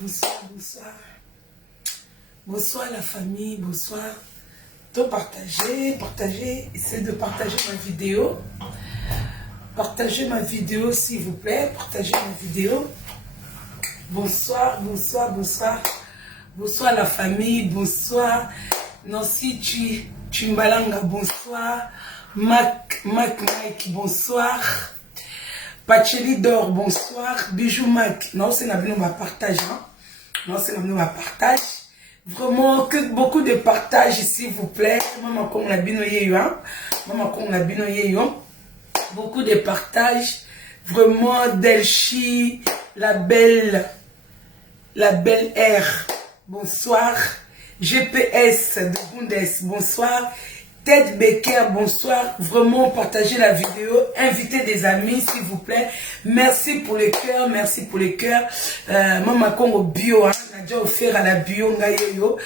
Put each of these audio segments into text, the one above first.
bonsoir, bonsoir. Bonsoir la famille, bonsoir. Tout partager, essayez de partager ma vidéo. Partagez ma vidéo s'il vous plaît, partagez ma vidéo. Bonsoir, bonsoir, bonsoir. Bonsoir la famille, bonsoir. Nancy Chimbalanga, bonsoir. Mike, bonsoir. Pacheli Dor, bonsoir. Bijou Mac. Non, c'est ma partage. Hein? Non, c'est ma partage. Vraiment, que beaucoup de partage, s'il vous plaît. Maman, comme la binoye, hein? Maman, comme la binoye, hein? Beaucoup de partage. Vraiment, Delchi, la belle R. Bonsoir. GPS de Bundes, bonsoir. Ted Becker, bonsoir. Vraiment, partagez la vidéo. Invitez des amis, s'il vous plaît. Merci pour les cœurs, merci pour les cœurs. Maman Congo bio, hein. On a déjà offert à la bio, ngayoyo.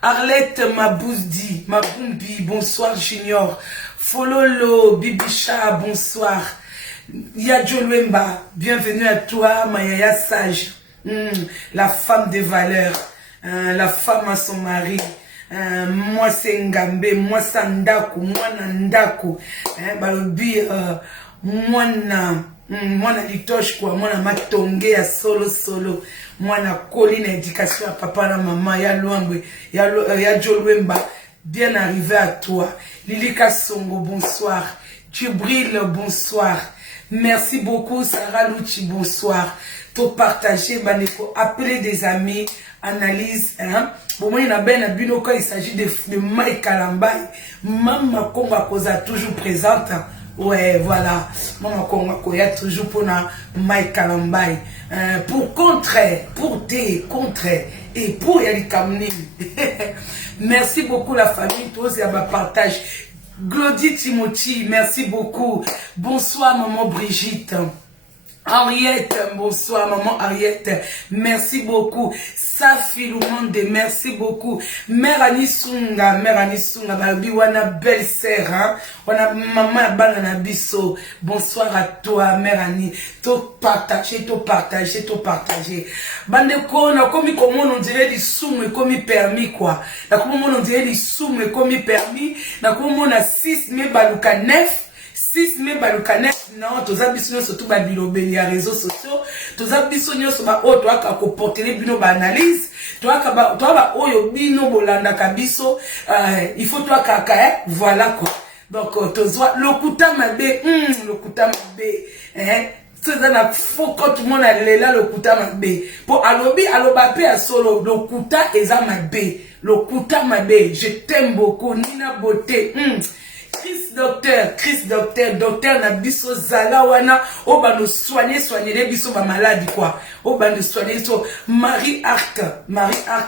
Arlette Mabouzdi, Mabumbi, bonsoir Junior. Fololo, Bibicha, bonsoir. Yadjo Lwemba, bienvenue à toi, Mayaya Sage. La femme de valeur, la femme à son mari. Moi c'est Ngambe, moi Sandaku, moi Nandaku, balobi moi na litoche quoi, moi na matonge ya solo, moi na colline éducation à papa na maman ya Luambwe, ya Jolwemba, bien arrivé à toi. Lilika Songo, bonsoir. Djibril, bonsoir. Merci beaucoup Sarah Louchi, bonsoir. Tout partager, baneko, appeler des amis, analyse, hein. Bon, moi, il y a bien un quand il s'agit de Mike Kalambai. Maman Konga Koza toujours présente. Ouais, voilà. Maman Konga Koya toujours pour Mike Kalambai. Pour contrer, pour te contrer et pour Yali Kamni. Merci beaucoup la famille, tous et à ma partage. Glody Timothy, merci beaucoup. Bonsoir maman Brigitte. Henriette, bonsoir maman Henriette, merci beaucoup. Safi Lumonde, merci beaucoup. Mère Anisunga, Balbi, wana belle sœur, hein. Wana maman Banana Bisso. Bonsoir à toi, Mère Ani. Tout partager. Bandeko, na komi comment on dirait des soum et comme permis, quoi. Na comment on dirait des soum et comme permis. Na comment on a 6 mais baluka 9. 6 mai balukanet non toza biso surtout ba bilobe ya réseaux sociaux toza biso nyonso ba o to aka ko porter bino ba analyse to ba oyo bino bolanda ka biso il faut to aka voilà quoi donc toza lokuta mabe c'est ça faut quand tout le monde a là lokuta mabe pour aloba pe a solo lokuta eza mabe lokuta mabe je t'aime beaucoup Nina Beauté Chris docteur na biso zala wana o ba nous soigner les biso ba maladie quoi o ba nous soigner so Marie Arc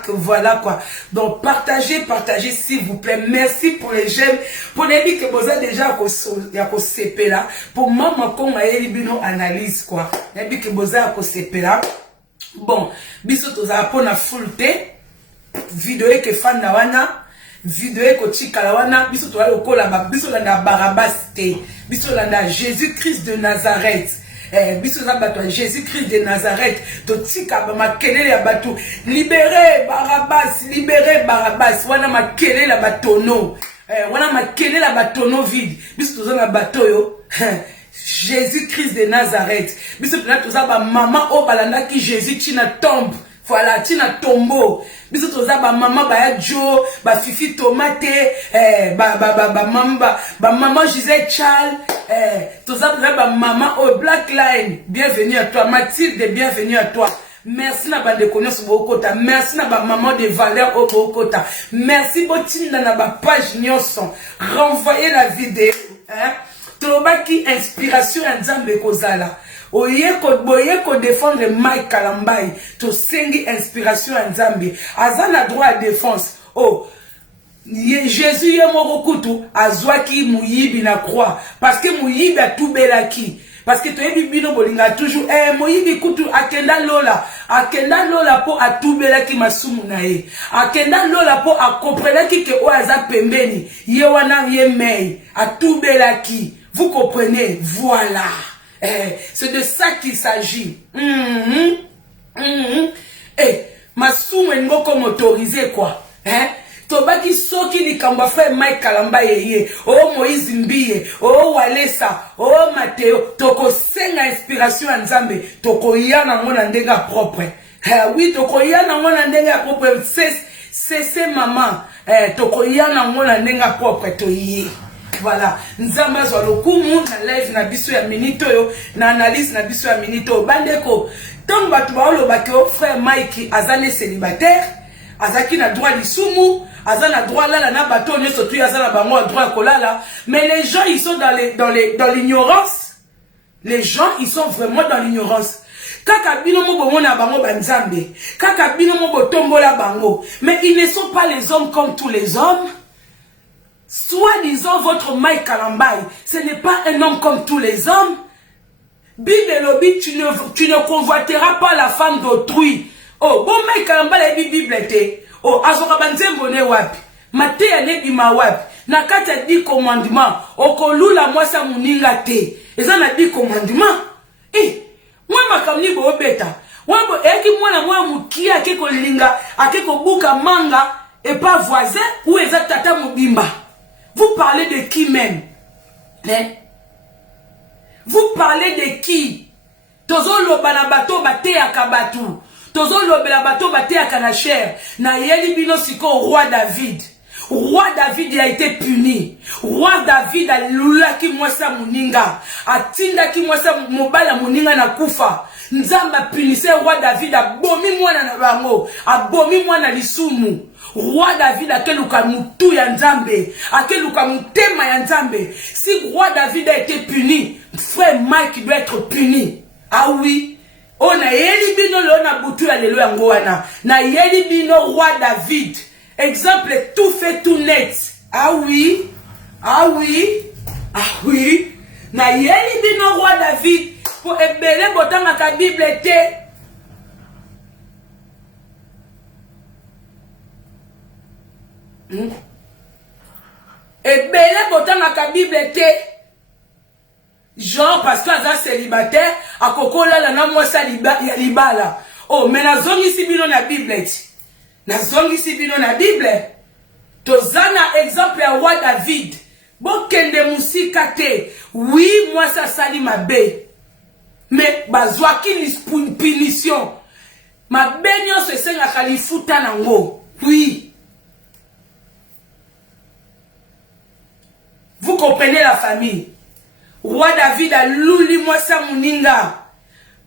voilà quoi donc partagez s'il vous plaît. Merci pour les j'aime pour les que vous avez déjà ya ko CP là pour maman comme ayeli bino analyse quoi les que vous avez ko CP là bon biso toza pona full té vidéo que fan na wana vidéo ko chikala wana biso to la kola ba biso landa Barabas te biso landa Jésus-Christ de Nazareth biso za bato Jésus-Christ de Nazareth to tika ba makelele ya bato libérer Barabas wana makelele la batono wana makelele la batono vide biso to za na bato yo Jésus-Christ de Nazareth biso to za ba mama o balanda ki Jésus tina tombe. Voilà, tina tombeau. Biso toza ba mama ba ya Jo, ba Fifi Tomate, maman Gisèle Charles, toza ba maman au Black Line. Bienvenue à toi Mathilde, bienvenue à toi. Merci na ba de connaissance bokota. Merci na ba maman de valeur au bokota. Merci botinda na ba page nyonso. Renvoyez la vidéo, hein. Toba ki inspiration nzambe kozala. Boye ko défendre Mike Kalambai to sengi inspiration en Zambie azana droit à défense oh Jésus ye moko kutu azwaki muyibi na croix parce que muyibi a tout belaki parce que toyebi bino bolinga toujours muyibi kutu akenda lola po a tout belaki masumu na ye akenda lola po a comprenaki que o aza pembeni ye wana ye mei a tout belaki vous comprenez voilà. C'est de ça qu'il s'agit. Et Masumu ngoko motorisé quoi. Hein? Tobaki soki likamba frère Mike Kalamba yeye, oh Moïse Mbiye, oh Walesa, oh Matteo, toko senga inspiration ya Nzambe, toko yana ngona ndenga propre. Oui, toko yana ngona ndenga propre, c'est maman, toko yana ngona ndenga propre to yé. Voilà, Nzambe azwa lokumu na live na biso ya minito yo, na analyse na biso ya minito bandeko. Tant batu ba olobaki o frère Mike azane célibataire, azaki na droit lisumu, azana droit là na bateau ne surtout azana bango droit kolala, mais les gens ils sont dans l'ignorance. Les gens ils sont vraiment dans l'ignorance. Kaka bino mo bomona bango banzambe, kaka bino mo botombola bango, mais ils ne sont pas les hommes comme tous les hommes. Soi-disant votre Mike Kalamba, ce n'est pas un homme comme tous les hommes. Bible lobby, tu ne convoiteras pas la femme d'autrui. Oh, bon Mike Kalamba la Bible était. Oh, azoka banzembo ne wapi. Mate ya nebi ma wapi. Na kata 10 commandements. Okolula mwasa muninga te. Eza na 10 commandements. Mwa makamni bo beta. Wabo eki mwana mwa mukia akeko linga, akeko buka manga et pas voisin ou eza tata mobimba. Vous parlez de qui même? Hein? Vous parlez de qui? Tozo loba na bato bate ya kabatu. Tozo loba na bato bate ya kanacher. Na yeli bino siko roi David. Roi David a été puni. Roi David a lula ki mwasa muninga. Atinda ki mwasa mobala muninga na kufa. Nzamba punise roi David a bomi mwana na bango. A bomi mwana lisumu. Roi David a keluka mutu ya Nzambe. A keluka mutema ya Nzambe. Si roi David a été puni, frère Mike doit être puni. Ah oui. On a yeli bino le na butu ya lelo yango wana. Na yeli bino roi David. Exemple tout fait tout net. Ah oui. Ah oui. Ah oui. Na yeli bino roi David. Pour ebele botanga ka Bible te. Ebele botanga ka Bible te. Genre parce que aza célibataire akokola la na mwasa ya libala. Oh mais na zongi si bino na Bible ti. Na zongi si bino na Bible. Tozana exemple ya roi David. Bokende musika te. Oui, moi ça sali mabe. Mais bazwaki punition. Mabe nyonso esenga kalifuta nango. Oui. Vous comprenez la famille. Roi David a luli mwasa muninga.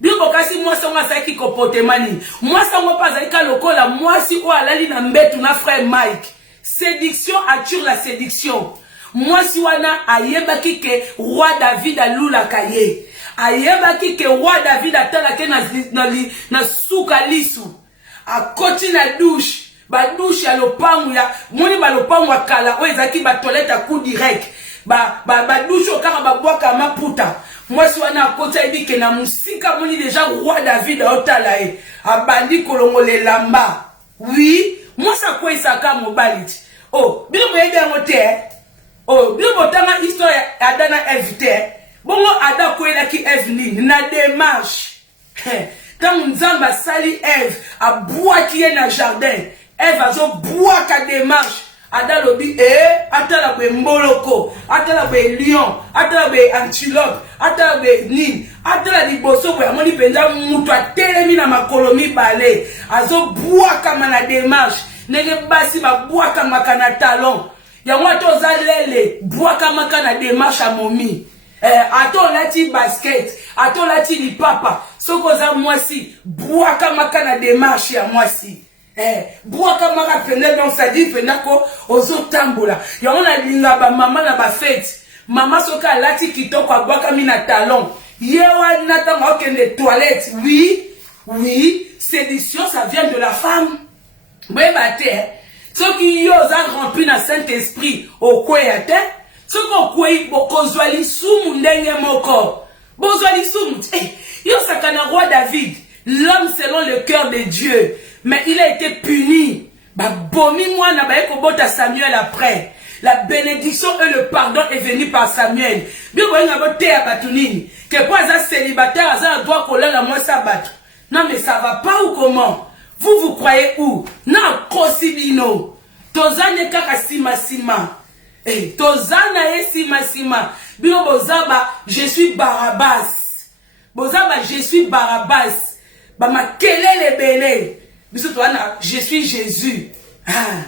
Biko kasi mwasa nga saki kopotemani. Mwasa nga pa zaika lokola mwasi o alali na mbetu na frère Mike. Séduction attire la séduction. Mwasi wana ayebaki ke roi David a lula kaye. Ayebaki ke roi David a talake na suka lisu. A koti na douche. Ba douche ya lopangu ya moni ba lopangu akala o ezaki ba toilette à coup direct. Ba douche okaka ba bwaka maputa. Mwasi wana akota ebike na musika moni déjà roi David a otala e. Abandi kolongole lamba. Oui, moi ça quoi isaka mobali. Oh, bien moyebi yango te. Oh, bien botanga histoire Adana Evite. Bongo Ada koelaki Eve nini na démarche. Tant Nzamba sali Eve a boaki na jardin. Eve azo boaka démarche. Ada lobi atala be mboloko, atala be lion, atala be antilope, atala be nini, atala liboso bo amoni penza mutu atelemi na makolo mibale. Azo boaka na démarche. Nenge basi ba boaka makana talon. Yango to zalele boaka makana démarche a momi. Ato lati basket, ato lati li papa. Soko za mwasi boaka makana démarche ya mwasi. Boaka maka pende donc ça dit penda ko ozo tambola. Yango na linga ba mama na ba fête. Mama soka lati kitoko boaka mina talon. Yewa natanga okende toilette. Oui, oui, séduction ça vient de la femme. Ceux qui osent remplir dans Saint-Esprit au Kouéate, ceux qui Koué, Bokozwali Soum, Ndenge Moko, Bozwali Soum, yo sakana roi David, l'homme selon le cœur de Dieu, mais il a été puni. Bah, bomi moi na ba ekobota Samuel après. La bénédiction et le pardon est venu par Samuel. Bien qu'on a voté à Batunini, que pour un célibataire, ça doit coller la moi sabat. Non mais ça va pas ou comment? Vous croyez où? Na kosibino. Tozane kaka sima. Eh, tozana e sima. Bino bozaba, je suis Barabbas. Bozaba, je suis Barabbas. Bama kelele bele. Biso toana, je suis Jésus. Ah.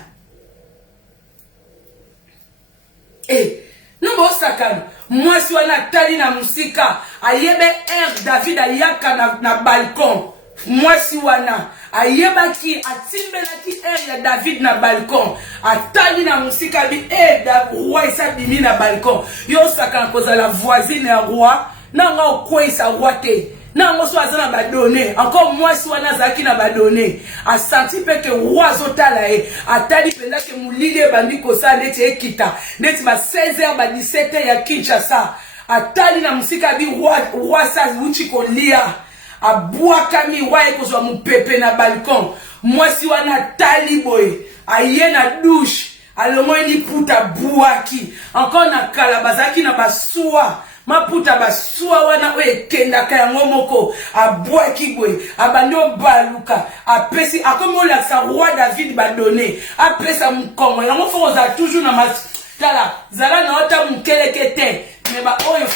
Eh, nous bosakana. Moi si wana tali na musika, ayebe David ayaka na balcon. Moi si wana ayeba ki atimbela ki ya David na balcon. Atali na musika bi da roi isa bimi na balcon. Yo sakana koza la voisine ya roi, nanga okwesa roi te. Na moi so azana ba donner, encore moi si wana zaki na ba donner. A senti pe ke roi zotala atali penda ke mulide bandi kosa neti ekita. Neti ba 16h ba 17h ya Kinshasa. Atali na musika bi roi sa uchi kolia. Abouaka mi roi ekozwa mupepe na balcon. Moi si wana tali boy, aye na douche, alongo ni puta buaki. Encore na kalabazaki na basua. Ma puta basua wana we kenda kaya ngomoko abwaki bwe abando baluka apesi akomo la sa roi David ba donné apesa mkongo yango fo za toujours na tala zala na ota mkelekete mais ba oyo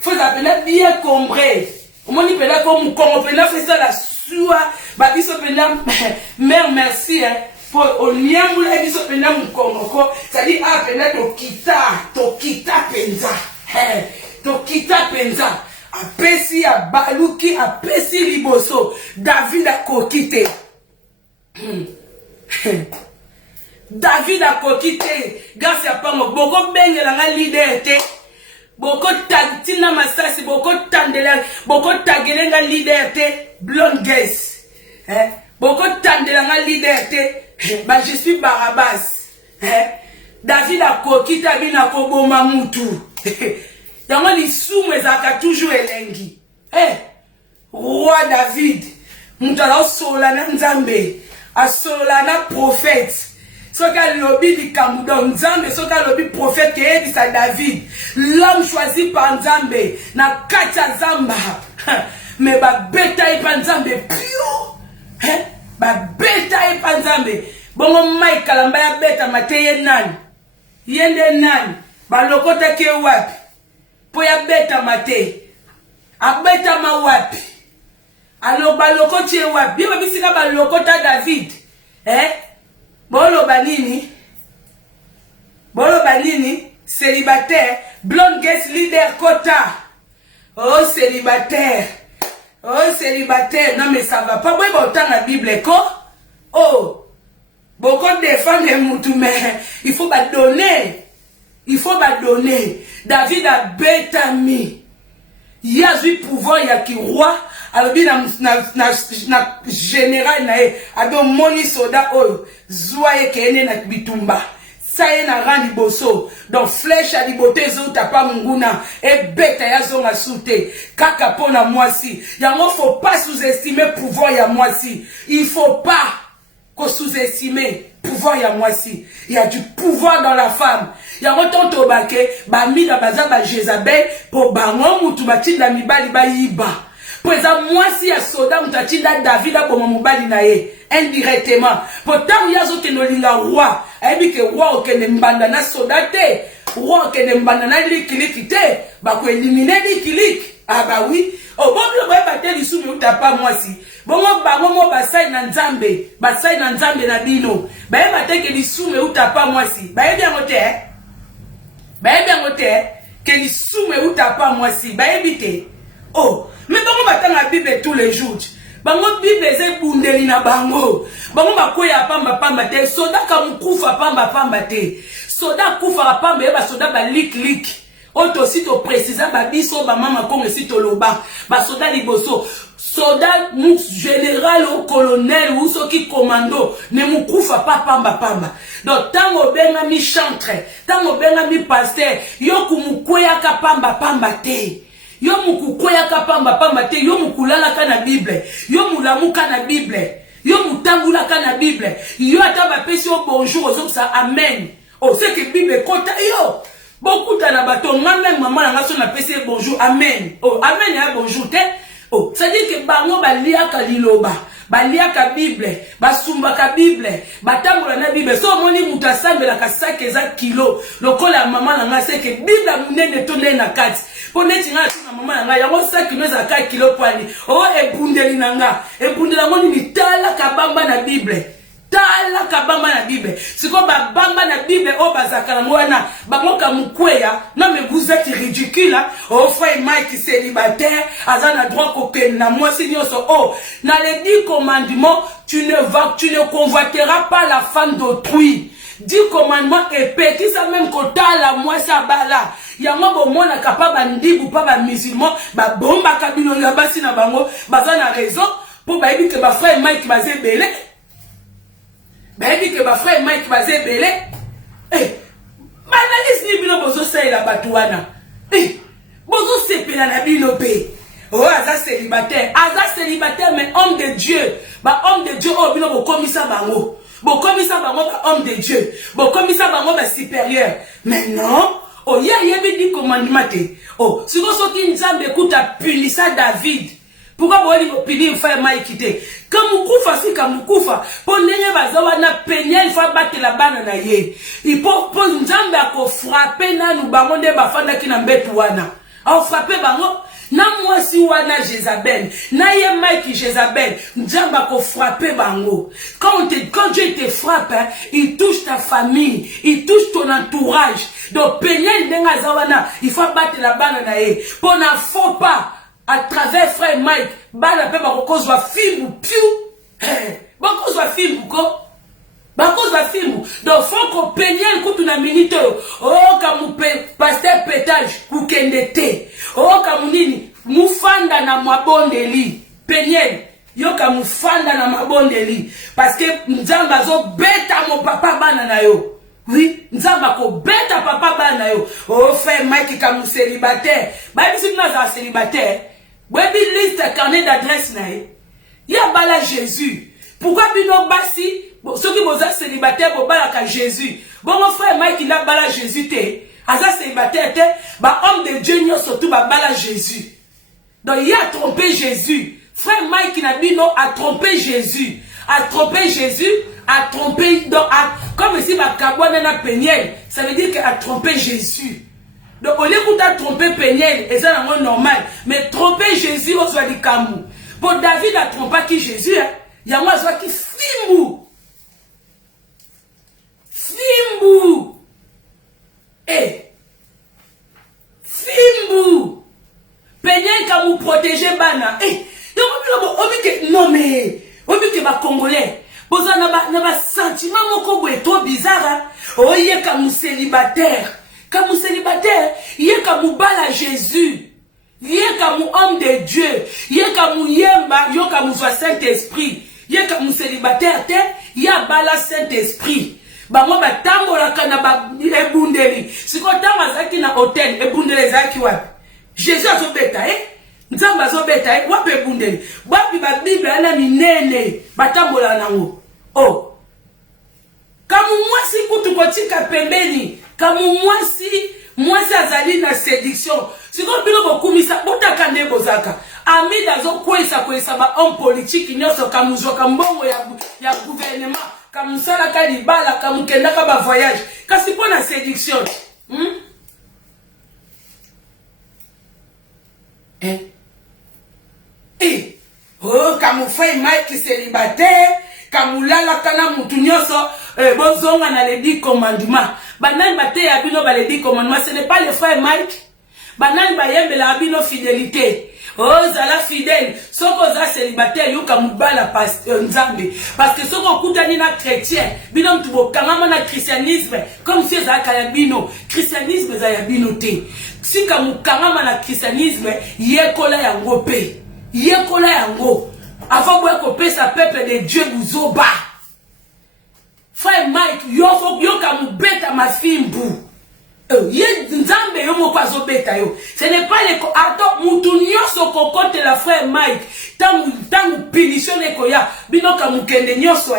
faut za pena bien comprendre omoni pena ko mkongo pena fait ça la sua ba biso pena mère merci hein pour oniamula biso pena mkongo ko ça dit ah pena to kita penza. Tokita penza apesi abaluki apesi liboso David a kokite. David a kokite grâce à pango boko bengela nga leader te boko tantina masasi boko tandela boko tagelenga leader te blonde guys boko tandela nga leader te ba je suis Barabbas David a kokita bina ko boma mutu. Yango li soumwe zaka toujours elengi. Roi David, mutala sola na nzambe, asola na prophète. Soka lobi di kamudon nzambe, soka lobi prophète ke sa David, l'homme choisi par nzambe na kacha zamba. Mais ba beta ipa nzambe pio. Ba beta ipa nzambe. Bongo mai kalamba ya beta mateye nani. Yende nani. Balokota ke wapi po ya beta mate abeta ma wapi alo balokoti wapi biba bisika balokota David bolo banini célibataire blonde guest leader kota oh célibataire non mais ça va pas boy autant la Bible ko oh beaucoup de femmes les mutu mais il faut pas donner. Il faut pas donner. David a bétami. Il y a eu pouvoir, il y a qui roi. Alors, na général, a don moni soda oyo. Zoye kene na bitumba. Ça y est, na randi boso. Donc, flèche à liboté, zo tapa munguna. Et bêta ya zonga soute. Kaka pona moi si. Yango faut pas sous-estimer pouvoir ya moi si. Il faut pas qu'on sous-estimer pouvoir ya moi si. Il y a du pouvoir dans la femme. Ya motonto bake ba mina baza ba Jezabel po bango mutu batinda mibali ba yiba. Poza moi si ya soda mutatinda David a bomo mobali na ye indirectement. Pourtant ya zo kenolinga roi. Ebi ke roi okene mbanda na soda te. Roi okene mbanda na likiliki te. Ba ko éliminer likiliki. Ah bah oui. Oh bon le ba te lisumi utapa moi si. Bongo bango mo basai na nzambe na bino. Ba eba te ke lisumi utapa moi si. Ba ebi ngote bien que les soumes ou tapa moi si ba éviter oh mais bango batanga Bible tous les jours bango Bible c'est bundeli na bango bakoya pamba te soda ka mukufa pamba te soda kufa pamba ba soda ba lik auto sito précisa ba biso ba mama kongo sito loba ba soda liboso soda mu général ou colonel ou so qui commando ne mukufa pamba donc tango benga mi chantre tango benga mi pasteur yo kumukwea ka pamba te yo mukukwea ka pamba te yo mukulala ka na Bible yo mulamuka na Bible yo mutangula ka na Bible yo ata ba pesi o bonjour ozo ça amen oh c'est que Bible kota yo beaucoup na bato ngame maman nga so na pesi bonjour amen oh amen ya bonjour te oh ça dit que bango ba liaka liloba baliaka Bible, basumbaka Bible, batambola na Bible. So moni mutasambela ka sac eza kilo. Lokola maman na nga seke Bible munene to na kati. Poneti nga tuna maman na nga yango sac kilo za 4 kilo pali. O ebundeli na nga. Ebundeli ngoni mitala kabamba na Bible. Tala kabamba na Bible. Siko ba bamba na Bible o bazakala mwana bangoka mukweya. Non mais vous êtes ridicule. Oh frère Mike célibataire, azana droit koken na moi sinyoso. Oh, dans les 10 commandements, tu ne convoiteras pas la femme d'autrui. 10 commandements épais qui ça même kotala moi ça bala. Yango bo mona kapaba ndibu pa ba musulman ba bomba kabino ya basi na bango bazana raison pour ba ebi que ba frère Mike bazé belé. Baby que ma frère Mike bazé belé. Eh, analyse ni bino bozo sa la batouana. Eh, bozo sepela na bino pe. Oh, aza célibataire mais homme de Dieu. Ba homme de Dieu oh bino bo komisa bango. Bo komisa bango ba homme de Dieu. Bo komisa bango ba supérieur. Mais non, oh ya yebi di commandement te. Oh, si vous soki nzambe kuta punisa David. Pourquoi vous voulez opinion faire Mike? Comme Moukufa, si comme Moukufa, pour n'ayez pas na peigner, il faut battre la banane na ye. Il faut pour nzambe ako frapper na nous bango de bafanda ki na mbetu wana. A frapper bango na moi si wana Jézabel, na ye Mike Jézabel, nzambe ako frapper bango. Quand Dieu te frappe, hein, il touche ta famille, il touche ton entourage. Donc peigner ndenga zawana, il faut battre la banane na ye. Pour na faut pas à travers frère Mike, bana pe bakozo wa film piu. Bakozo wa film ko. Bakozo wa film. Donc faut qu'on peine le coup na minute. Oh kamu pasteur pétage ku kendete. Oh kamu nini mufanda na mabondeli. Peine yo kamu fanda na mabondeli parce que nzamba zo beta mon papa bana na yo. Oui, nzamba ko beta papa bana yo. Oh frère Mike kamu célibataire. Ba biso na za célibataire. Webi liste carnet d'adresse nae. Ya bala Jésus. Pourquoi bino basi ceux qui boza célibataire bo bala ka Jésus. Bon mon frère Mike il a bala Jésus te. Aza célibataire te ba homme de Dieu nyo surtout ba bala Jésus. Donc il a trompé Jésus. Frère Mike n'a bino a trompé Jésus. A trompé Jésus, a trompé donc comme si ba kabwana na peniel, ça veut dire qu'il a trompé Jésus. Donc, au lieu de tromper Péniel, et ça c'est normal, mais tromper Jésus, on soit du Camou. Pour David a trompé qui Jésus, il y a moi qui Fimbu. Fimbu. Eh. Fimbu. Péniel qui vous protéger Bana. Eh. Donc, non mais, on dit que les Congolais, vous avez un sentiment trop bizarre. Oh, il y a comme célibataire. Comme célibataire, il y a comme bala Jésus, il y a comme homme de Dieu, il y a comme yemba, il y a comme Saint-Esprit, il y a comme célibataire, il y a bala Saint-Esprit. Bah moi bah tambo la kana ba ebundeli. Si ko tama zaki na hôtel ebundeli zaki wapi? Jésus a zobeta nzamba zobeta wapi ebundeli? Wapi ba Bible ana minene batambo la nango. Oh. Comme moi si kutu kotika pembeni. Comme moi si azali na séduction. Si ko bilo bokumisa botaka nde bozaka. Ami dazo kwesa ba homme politique nyoso kamuzo kambongo ya gouvernement. Kamusala ka libala kamukenda ka ba voyage. Kasi po na séduction. Oh kamu fay Mike célibataire. Kamulala kana mutu nyoso bozonga na les 10 commandements. Banani bate ya bino ba les 10 commandements, ce n'est pas le frère Mike. Banani ba yembela bino fidélité. Oh zala fidèle. Soko za célibataire yo kamubala pasteur nzambe. Parce que soko kutani na chrétien, bino mtubo kangama na christianisme comme si za kaya bino. Christianisme za ya bino te. Si kamukangama na christianisme yekola yango pe. Yekola yango. Avant de pesa peuple de Dieu vous oba. Frère Mike, yo kamu beta ma fimbu. Ye nzambe yo mo kwa zo beta yo. Ce n'est pas les attends mutunyo so kokote la frère Mike. Tangu punition ekoya bino kamu kende nyoso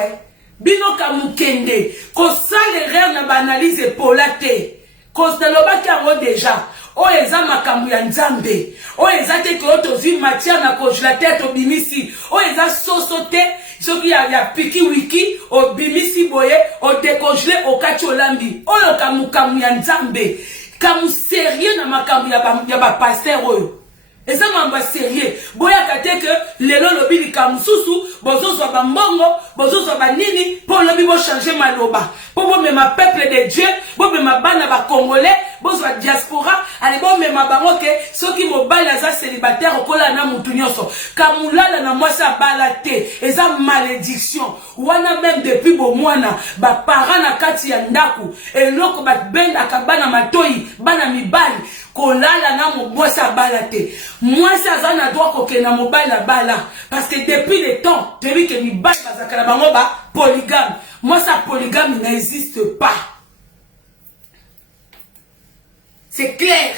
Bino kamu kende ko sale rêve na banalize polate. Ko staloba ki ango déjà. oyo eza makambo ya nzambe oyo eza te ke oyo tozwi matière na congélateur tobimisi oyo eza soso te soki ya piki wiki obimisi boye odécongelé okati olambi oyo kamukamu ya nzambe kamu sérieux na makambo ya bapaster oyo eza mambo sérieux boyaka te ke lelo lobi likambo susu bozozwa bambongo bozozwa banini mpo lobi bochange maloba mpo bomema peuple de Dieu bomema bana bacongolais bozwa diaspora ale bomema bango ke soki mobali aza célibataire okola na mutu nyonso kamulala na mwasi abala te eza malédiction wana même depuis bomwana baparent na kati ya ndaku eloko babendaka bana matoi bana mibali kolala na mwasi abala te mwasi aza na droit kokenda mobali abala parce que depuis le temps toyebi ke mibali bazaka na bango ba polygame mwasi ya polygame n'existe pas. C'est clair.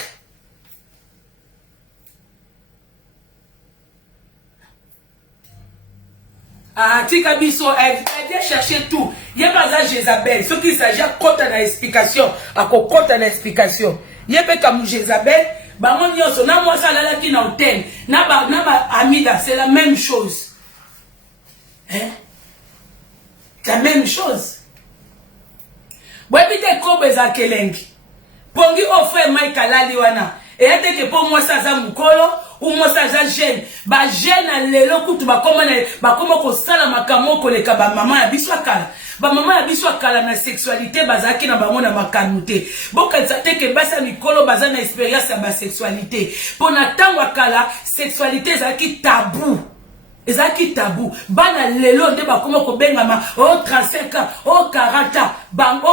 Ah, tika biso, elle vient chercher tout. Il n'y a pas ça Jézabel. Ce qui s'agit à côté de l'explication. À côté de l'explication. Il n'y a pas comme Jézabel. Bah, on dit, na moi ça là qui n'a aucun. Na ba amida, c'est la même chose. Hein? C'est la même chose. Bon, et puis t'es comme ça kelengi. Pongi offre Mike Alali wana. Et ete que pour moi ça za mukolo ou moi ça za jeune. Ba jeune à lelo kutu ba comment ko sala makamo ko leka ba maman ya biso kala. Ba maman ya biso kala na sexualité bazaki na bango na makanute. Boka te que basa mikolo baza na expérience ya ba sexualité. Pona tango kala sexualité zaki tabou. Ezaki tabou. Bana lelo nde bakoma ko bengama oh 35 ans, oh 40 ans, bango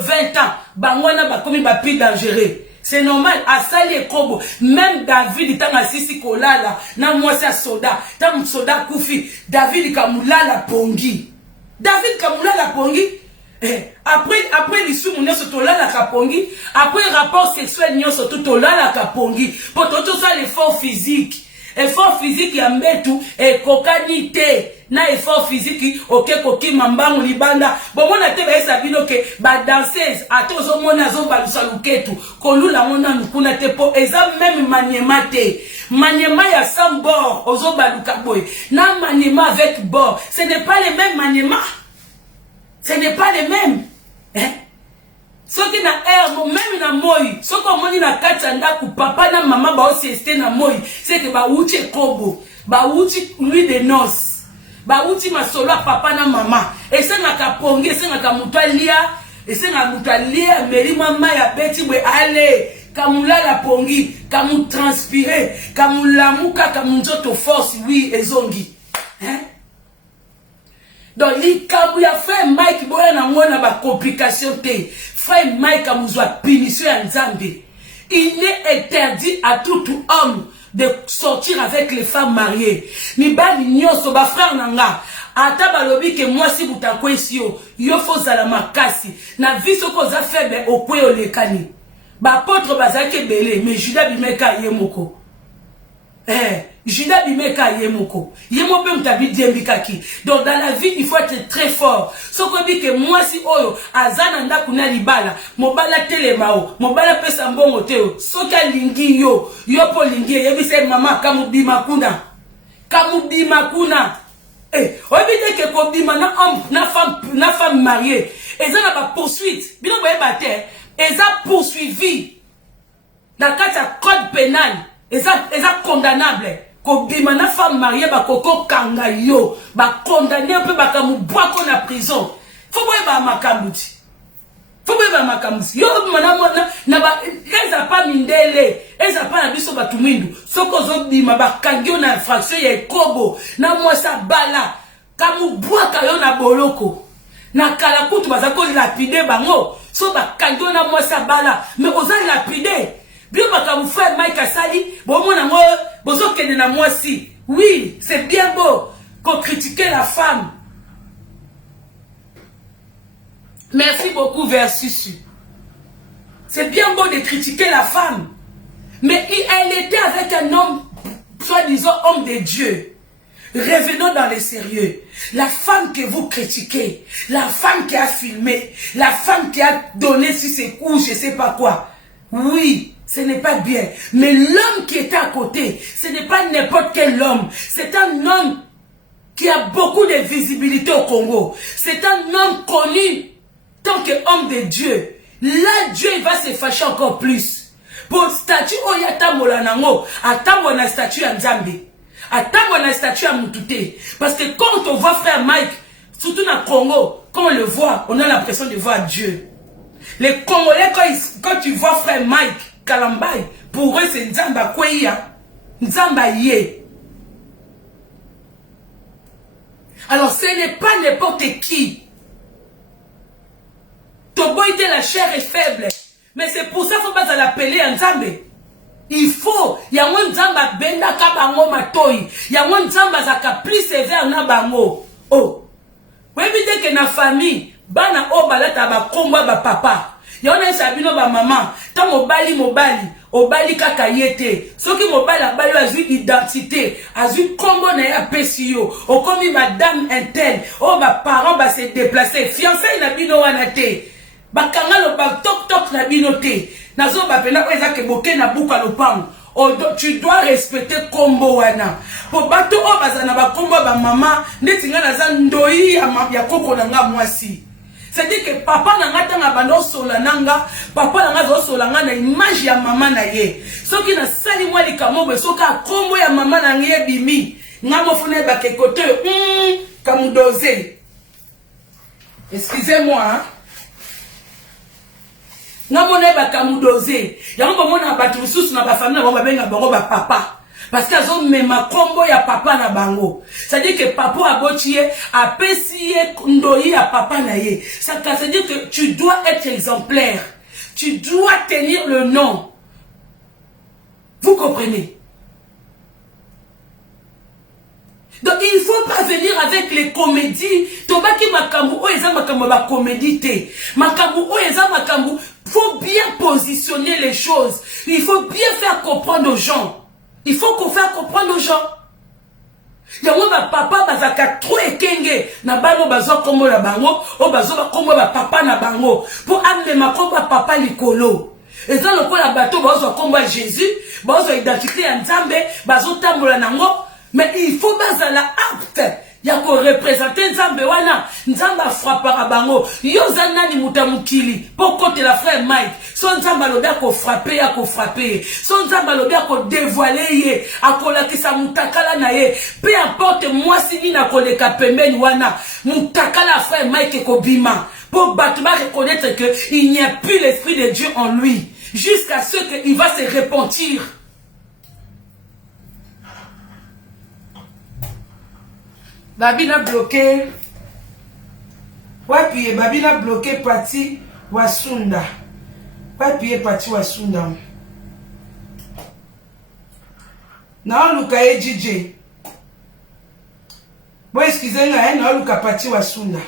20 ans. Bangwana bakomi ba plus dangereux. C'est normal. Asali ekobo. Même David tanga sisi kolala na mwasi ya soda. Tam soda kufi. David kamulala pongi. David kamulala pongi. Après l'issue nyonso tolala kapongi. Après rapport sexuel nyonso tolala kapongi. Pour tout ça l'effort physique. Effort physique ya mbetu kokani te na effort physique oke koki mambangu libanda bomona te ba esa bino ke ba danseuse atozo mona zo balusa luketu kolula mona nkuna te po eza même maniema te maniema ya sans bord ozo baluka boy na maniema avec bord ce n'est pas les mêmes maniema ce n'est pas les mêmes hein. Soki na même na moi, soko moni na kati ndaku papa na maman ba osieste na moi, c'est que ba uchi kobo, ba uchi lui de noces, ba uchi masolo papa na maman, et ça na kapongi, et ça na kamutalia, et ça na mutalia, meri mama ya beti we ale, kamula la pongi, kamu transpirer, kamulamuka kamunzoto force oui ezongi, hein? Donc l'ikabu ya fait Mike boya na ngona ba complication te. Frère Mike amuzwa punition ya nzambe. Il est interdit à tout homme de sortir avec les femmes mariées. Ni bali nyonso ba frère nanga. Ata balobi ke moi si butakwesi yo fo zala makasi. Na viso ko za febe okwe olekani. Ba apôtre bazake belé mais Judas bimeka yemoko. Judas bimeka yemoko. Yemo pe mtabi diembikaki. Donc dans la vie il faut être très fort. Soko bi ke moi si oyo azana ndaku na libala, mobala telemao, mobala pesa mbongo teo. Soka lingi yo po lingi yebi se mama kamubima kuna. Kamubima kuna. Obite ke ko bima na homme na femme mariée. Ezana ba poursuite. Bino boye bate, eza poursuivi. Dans le code pénal, eza condamnable. Ko bima na femme mariée ba koko kanga yo ba condamné un peu ba kamu boako na prison. Faut boye ba makamuti. Faut boye ba makamuti. Yo na ba eza pa mindele, eza pa na biso ba tumindu. Soko zo bima ba kangyo na infraction ya kobo na mwasa bala kamu boaka yo na boloko. Na kala kutu bazako lapide bango. So ba kangyo na mwasa bala mais oza lapide. Bien bakamu frère Mike Asali, bon mon amour, bozo kene na moi si. Oui, c'est bien beau qu'on critique la femme. Merci beaucoup Versus. C'est bien beau de critiquer la femme. Mais elle était avec un homme, soi-disant homme de Dieu. Revenons dans le sérieux. La femme que vous critiquez, la femme qui a filmé, la femme qui a donné sur ses couches, je sais pas quoi. Oui. ce n'est pas bien. Mais l'homme qui était à côté, ce n'est pas n'importe quel homme. C'est un homme qui a beaucoup de visibilité au Congo. C'est un homme connu tant qu'homme de Dieu. Là, Dieu il va se fâcher encore plus. Pour statut Oyatambola Nango, attendre la statue à Nzambe. Attendre la statue à Mutute. Parce que quand on voit frère Mike, surtout dans le Congo, quand on le voit, on a l'impression de voir Dieu. Les Congolais, quand tu vois frère Mike Kalambay, pour eux c'est Nzamba Kweya, Nzamba Ye. Alors ce n'est pas n'importe qui. Tobo était la chair est faible. Mais c'est pour ça qu'il ne faut pas l'appeler Nzambe. Il faut, il y a un Nzamba benda kabango matoi. Il y a un Nzamba zaka plus sévère na bango. Oh. Vous évitez que na famille, bana o balata ba komba ba papa. Il y a un sabino ba maman. Tant mobali, obali kaka yete. Ce qui mobali a bali a vu identité, a vu kombo na ya pesio. O komi madame interne. Oh ba parents ba se déplacer. Fiancé na bino wana te. Bakanga lo ba tok tok na bino te. Nazo ba pena eza ke boke na buka lo pang. Tu dois respecter kombo wana. Po bato o bazana ba kombo ba mama, neti nga na za ndoi ya koko na nga mwasi. C'est-à-dire que papa nanga tanga bando sola nanga, papa nanga zo sola nga na image ya mama na ye. Soki na sali mwa likamobe soka kombo ya mama na ye bimi, nga mo fune ba ke kote kamudoze. Excusez-moi, hein? Nga mo ne ba kamudoze. Ya ngo mona ba tususu na ba famille na ba benga bango ba papa. Parce qu'ils ont même combo ya papa na bango. C'est-à-dire que papa a botié, a pessié ndoyi à papa na ye. Ça veut dire que tu dois être exemplaire. Tu dois tenir le nom. Vous comprenez? Donc il ne faut pas venir avec les comédies. Tobaki makambu o eza makambu ba comédie te. Makambu o eza makambu. Faut bien positionner les choses. Il faut bien faire comprendre aux gens. Il faut qu'on fasse comprendre aux gens. Il y a un papa bazaka trop ekenge na bango bazo kombo la bango o bazo ba kombo ba papa na bango pour amener ma kombo papa likolo. Et ça le la bateau bazo kombo Jésus, bazo identité ya Nzambe, bazo tambola nango, mais il faut bazala apte. Ya ko représenter Nzambe wana, Nzamba frappera bango. Yo zanani mutamukili, pour côté la frère Mike. Son Nzamba lobia ko frapper, ya ko frapper. Son Nzamba lobia ko dévoiler ye, akola kisa mutakala na ye. Peu importe moi si ni na koleka pembeni wana, mutakala frère Mike ko bima. Pour Batman reconnaître que il n'y a plus l'esprit de Dieu en lui, jusqu'à ce qu'il va se repentir. Babina bloqué. Wapi Babina bloqué parti Wasunda. Wapi parti Wasunda. Na luka DJ. Bon excusez-moi, na luka parti Wasunda.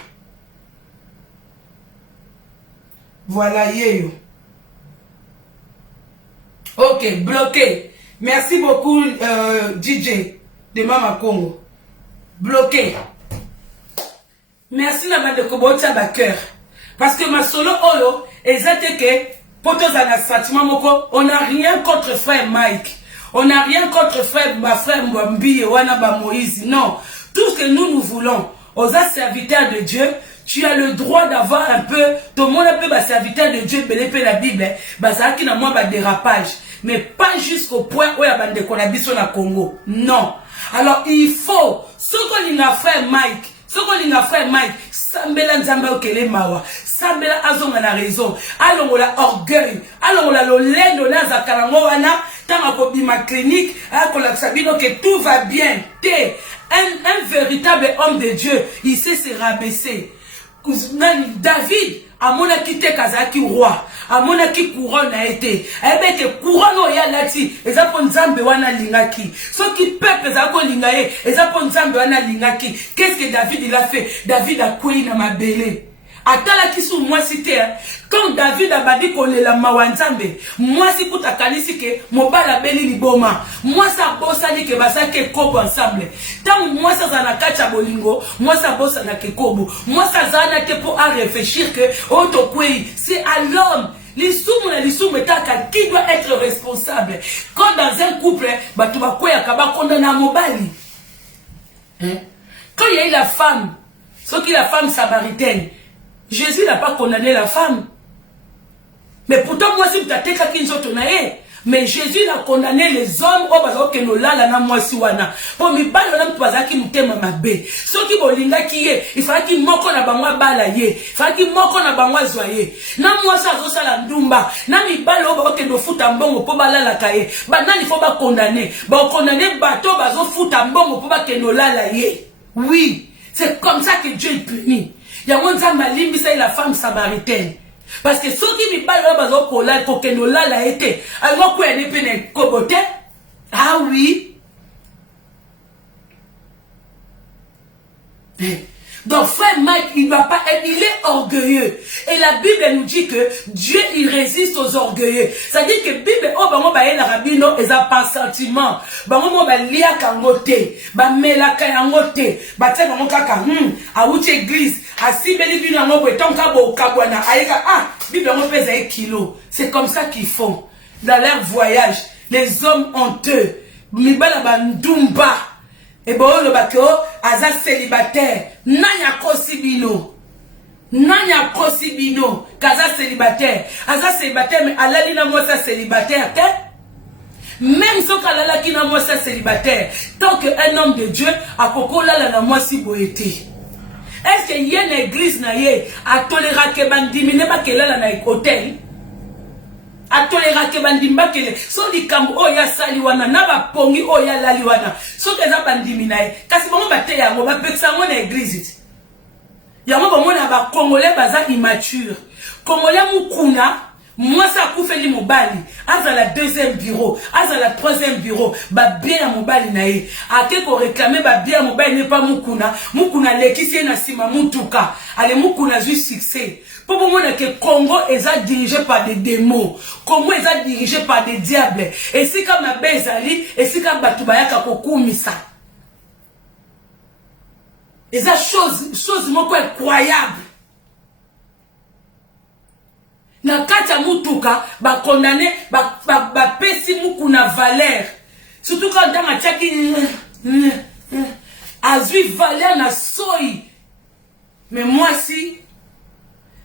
Voilà yeyo. OK, bloqué. Merci beaucoup DJ de Mama Congo. Bloqué. Merci na bande ko bota ba cœur. Parce que ma solo oyo ezate que potoza na sentiment moko, on n'a rien contre frère Mike. On n'a rien contre frère Mwambi et wana ba Moïse. Non, tout ce que nous voulons, aux serviteurs de Dieu, tu as le droit d'avoir un peu, tout le monde peut ba serviteur de Dieu, belé la Bible, ba ça qui na moi ba dérapage, mais pas jusqu'au point où ya bande ko na biso na Congo. Non. Alors il faut ce qu'on a fait Mike, ce qu'on a fait Mike, sambela nzamba okele mawa, sambela azonga na raison, allons la orgueil, allons la lolendo na zakalango wana, tanga ko bima clinique, akola sabino que tout va bien. Un véritable homme de Dieu, il sait se rabaisser. David a monaki te kazaki roi, a monaki couronne a été. Eh que couronne o ya lati, eza po nzambe wana lingaki. So qui peuple eza ko lingaye, eza po nzambe wana lingaki. Qu'est-ce que David il a fait? David a coué na mabele. Atala kisu moi cité quand David a badi kolela mawanzambe moi si kuta kanisi ke mobala beli liboma moi ça bossa ni ke basake kobo ensemble tant moi ça na kacha bolingo moi ça bossa na ke kobo moi ça zana te pour à réfléchir que auto kwei c'est à l'homme L'issoum qui doit être responsable. Quand dans un couple, tu vas condamner à mobali. Quand il y a eu la femme, sauf que la femme samaritaine, Jésus n'a pas condamné la femme. Mais pourtant, moi, si tu as été mais Jésus a condamné les hommes au bazar que nous là na moi si wana. Pour mi bala na mtwaza ki mutema mabe. So ki bolinga ki ye, il faut ki moko na bangwa bala ye. Il faut ki moko na bangwa zoye. Na moi ça zo sala ndumba. Na mi bala o ba ke do futa mbongo po bala la kaye. Ba nani faut ba condamner. Ba condamner bato bazo futa mbongo po ba ke no lala ye. Oui, c'est comme ça que Dieu punit. Il y a mon zamba limbi ça la femme samaritaine. Parce que ceux qui me parlent de cola, coquenola l'a été. Alors quoi, elle est coboté? Ah oui. Donc frère Mike, il ne doit pas être, il est orgueilleux. Et la Bible nous dit que Dieu, il résiste aux orgueilleux. Ça dit que la Bible, oh, bah, bah, la rabino, ils ont pas sentiment. Bah, bah, lia kangote, bah, mela kangote, bah, tiens, bah, kaka, à outre église, à si belle bino, à mon béton, kabo, kabwana, aïka, ah, Bible, on pèse un kilo. C'est comme ça qu'ils font. Dans leur voyage, les hommes honteux, mibala bandumba. Et bon, le bakeo, aza célibataire, nanya kosibino. Nanya kosibino, kaza célibataire. Aza célibataire, mais alali na moi ça célibataire, même si kalala ki na moi ça célibataire, tant qu'un homme de Dieu, a koko lala na moi si boété. Est-ce qu'il y a une église na ye, a tolera ke bandimine ba kelala na hôtel? A tolera ke bandimba kele so di kambo oya saliwana na ba pongi oya laliwana so keza bandimina e kasi bango bate yango ba pekisa ngo na église yango ba mona ba congolais baza immature congolais mukuna moi ça koufeli mobali azala deuxième bureau azala troisième bureau ba bien mobali na ye ake ko réclamer ba bien mobali n'est pas mukuna lekisi na sima mutuka ale mukuna juste succès. Pour vous montrer que Congo est dirigé par des démons. Congo est dirigé par des diables. Et si comme ma bezali, et si comme Batubaya Kakokumisa. Et ça chose incroyable. Na kata mutuka ba condamné ba pesi mukuna valeur. Surtout quand dans ma tchaki azui valeur na soi. Mais moi si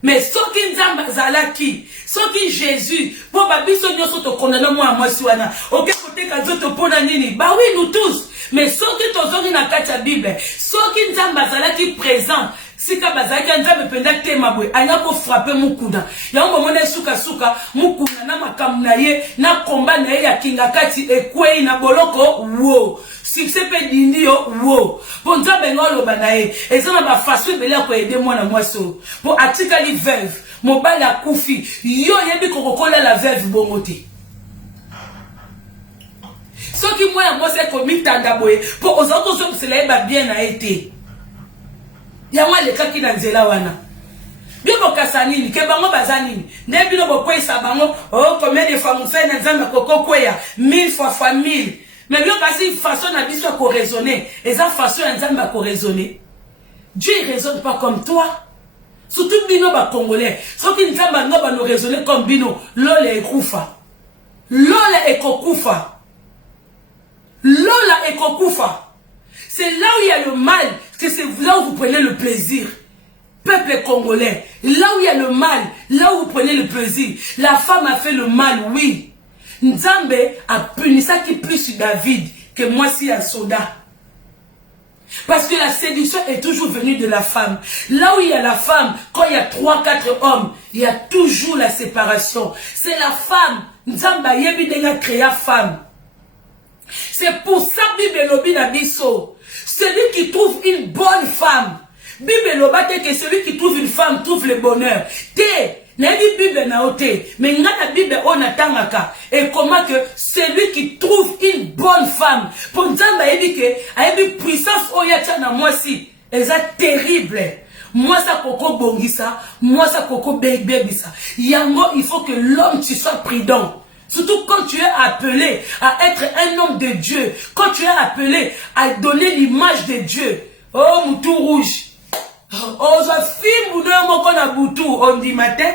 mais ce qui nzamba zalaki, ce qui Jésus, pour babiso nyoso to condamner moi wana. OK côté kazo to pona nini? Bah oui nous tous. Mais ce qui tozongi na katia Bible, ce qui nzamba zalaki présent, si ka bazaki nzambe penda tema boy, anya ko frapper mukuna. Ya ngo mona suka mukuna na makamna ye na komba na ye ya kinga kati ekwei na boloko wo. Succès pe dindio wo pour nzambe ngolo banae ezana ba façon bela ko aider moi na moi so pour atika li veuve mobali akufi yo yebi kokokola la veuve bongote so ki moi c'est comme tanda boye pour aux autres hommes cela ba bien a été ya moi le kaki na nzela wana bio bokasanini ke bango bazanini ne bino bokwesa bango oh combien de fois mfait na nzambe kokokweya 1000 fois 1000. Mais bien parce qu'il façon à l'histoire qu'on raisonner, et ça façon à nzamba qu'on raisonner. Dieu ne raisonne pas comme toi. Surtout bino ba congolais. Sauf qu'il nzamba no ba nous raisonner comme bino. Lola e kufa. Lola e kokufa. Lola e kokufa. C'est là où il y a le mal, que c'est là où vous prenez le plaisir. Peuple congolais, là où il y a le mal, là où vous prenez le plaisir. La femme a fait le mal, oui. Nzambe a puni ça qui plus sur David que moi si un soldat. Parce que la séduction est toujours venue de la femme. Là où il y a la femme, quand il y a 3-4 hommes, il y a toujours la séparation. C'est la femme. Nzamba yebi denga créa femme. C'est pour ça Bible lobi na biso. Celui qui trouve une bonne femme. Bible lobate que celui qui trouve une femme trouve le bonheur. N'a Bible na ote, mais n'a la Bible on attangaka. Et comment que celui qui trouve une bonne femme, pour Nzamba dit que a une puissance oyacha na moi si, est terrible. Moi ça koko bongisa, moi ça koko bebisa. Yango il faut que l'homme tu sois prudent. Surtout quand tu es appelé à être un homme de Dieu, quand tu es appelé à donner l'image de Dieu. Oh moutou rouge. Oh, ça film ou non, mon qu'on a boutou, on dit matin.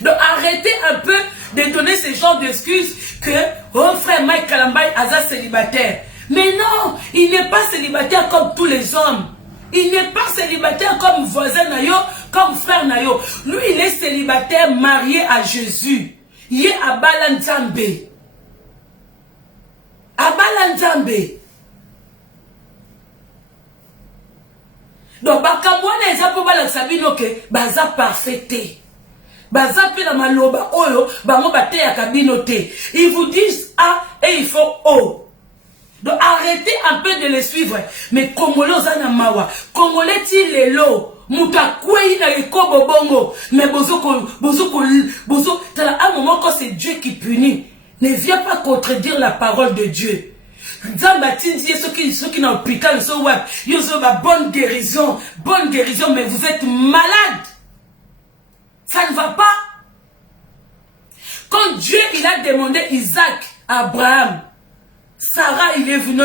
Donc arrêtez un peu de donner ce genre d'excuses que oh frère Mike Kalambay Aza célibataire. Mais non, il n'est pas célibataire comme tous les hommes. Il n'est pas célibataire comme voisin Nayo, comme frère Nayo. Lui, il est célibataire marié à Jésus. Il est à Balanzambe. À Balanzambe. Donc, bakamwana eza po balakisabino ke baza parfaité. Baza pe na maloba oyo bango bate ya kabino te. Ils vous disent A et ils font O. Donc arrêtez un peu de les suivre. Mais Congolais zana mawa, Congolais ti lelo, muta kwei na ekobo bongo. Mais bozo tala à un moment quand c'est Dieu qui punit, ne viens pas contredire la parole de Dieu. Ceux qui n'ont piqué le so web, ils ont bonne guérison, mais vous êtes malade. Ça ne va pas. Quand Dieu il a demandé Isaac à Abraham, Sarah il est venu,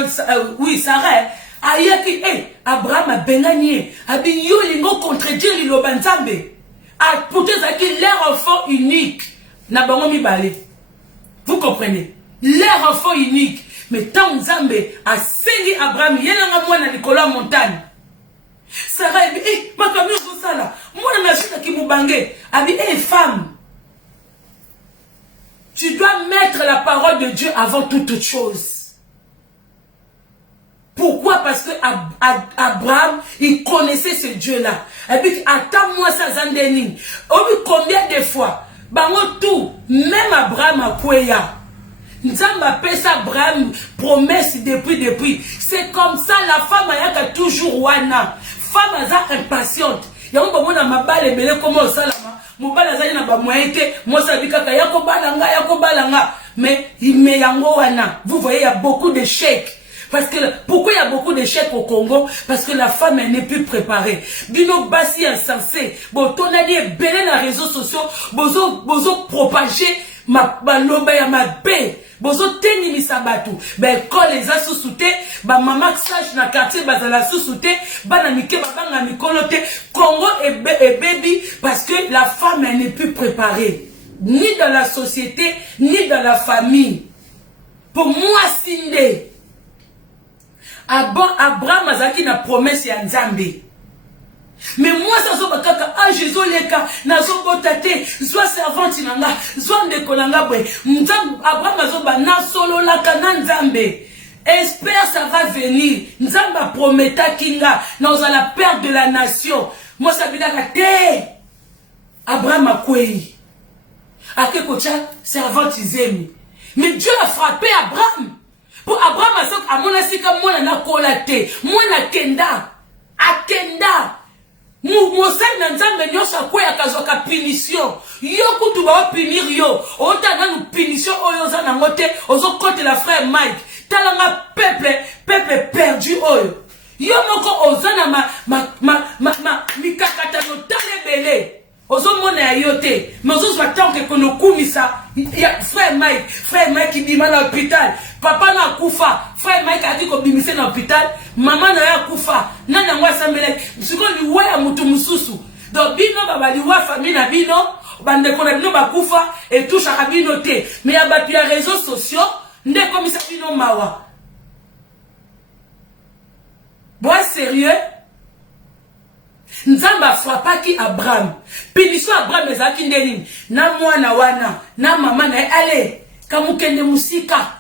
oui Sarah, ayaki Abraham a benagné, abi yo lingo contredire lilobanzambe, a pouté zaki leur enfant unique, na bango mi balé. Vous comprenez? Leur enfant unique. Mais tant Nzambe a saisi Abraham, yelanga mwana Nicolas montagne. Sarah dit, ma famille est ça là. Moi, je suis qui moubangue. Abi, femme. Tu dois mettre la parole de Dieu avant toute chose. Pourquoi? Parce que Abraham, il connaissait ce Dieu-là. Et puis, attends-moi ça, Zandening. Combien de fois? Bango tout, même Abraham a kouya. Nzamba pesa Abraham promesse depuis. C'est comme ça la femme a toujours wana. Femme a impatiente. Yango bomona mabale bele comment salama. Mobala zali na ba moyete, moi ça bikaka yako balanga. Mais il me yango wana. Vous voyez il y a beaucoup d'échecs. Parce que pourquoi il y a beaucoup d'échecs au Congo? Parce que la femme elle n'est plus préparée. Bino basi insensé. Bon ton ali est belé dans les réseaux sociaux. Bozo propager ma loba ya ma bé. Bozo teni misabatu. Ben quand les a sous-souté, ba maman sage na quartier bazala sous-souté, ba na mike babanga mikolote, Congo et baby parce que la femme elle n'est plus préparée ni dans la société ni dans la famille. Pour moi Sinde Abraham azaki na promesse ya Nzambe. Mais moi ça so bakaka Jésus leka na so botate soit servante nanga soit ndeko nanga bwe Nzambe Abraham azoba na solo la kana Nzambe. Espère ça va venir. Nzamba prometa kinga na la perte de la nation. Moi ça bilaka te. Abraham akwei. Ake kocha servante izemi. Mais Dieu a frappé Abraham. Pour Abraham a monasika mwana na kolate, mwana kenda. Akenda. Mosai na Nzambe nyonso akwea kazoka punition. Yo kutu ba punir yo. Ota na nu punition oyo za na ngote, ozo kote la frère Mike. Talanga peuple perdu oyo. Yo moko ozana mikakata no talebele. Ozo mona ya yote. Mais ozo swatan ke kono kumisa. Frère Mike qui bima na l'hôpital. Papa na kufa. Frère Mike a dit ko bimise na l'hôpital. Maman na ya kufa. Nana ngwa sambele. Siko liwa ya mutu mususu. Donc bino baba liwa famille na bino. Bande kona bino bakufa. Et touche à bino te. Mais ya batu ya réseaux sociaux. Nde komisa bino mawa. Bois sérieux. Nzamba frappaki Abraham. Punition Abraham ezaki ndeni. Na mwana wana, na mama na allez, kamukende musika.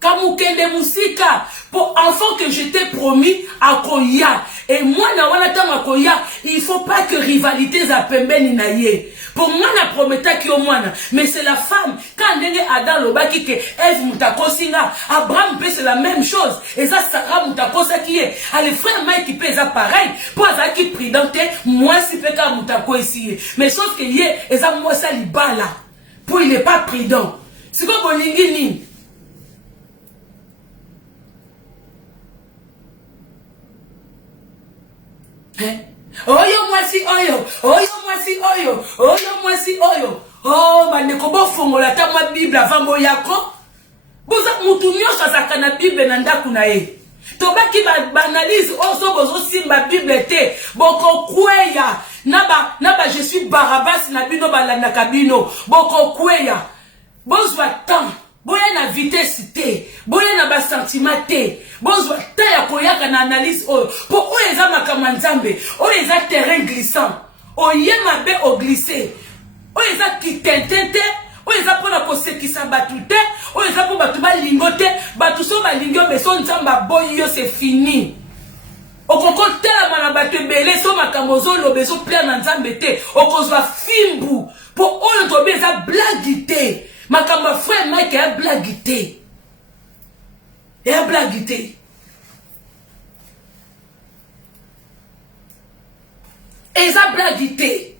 Kamukende musika pour enfant que je t'ai promis à Koya. Et moi na wana tanga Koya, il faut pas que rivalité za pembeni na ye. Pour moi na prometa ki o mwana, mais c'est la femme quand ndenge Adam lobaki ke Ève mutakosinga, Abraham peut c'est la même chose. Et ça Sarah mutakosa qui est. Allez frère Mike qui peut ça pareil. Pour ça qui prudente, moi si peut ka mutako ici. Mais sauf que yé et ça moi ça libala. Pour il n'est pas prudent. C'est quoi bolingi ni? Hein? Oyo mwasi oyo, oh bande ko bo fongola ta mwa Bible avant boyako. Boza mutu nyonso azaka na Bible na ndaku na ye. To baki ba analyse oso bozo simba Bible te, boko kweya naba je suis Barabas na bino balanda kabino boko kweya bozwa temps boya na vitesse te boya na ba sentiment te bozwa te ya koyaka na analyse oyo po oyo eza makambo nzambe oyo eza terrain glissant oye mabe o glisser oyo eza kitentente oyo eza mpona kosekisa bato te oyo eza mpo bato balingo te bato so balingi yo beso nzambe aboyi yo c'est fini okokotelama na bato ebele so makambo ozoloba ezoplaire na nzambe te okozwa fimbu mpo oyo tobe eza blagi te makambo ya frère Mike eya blagi te eya blagi te eza blagi te.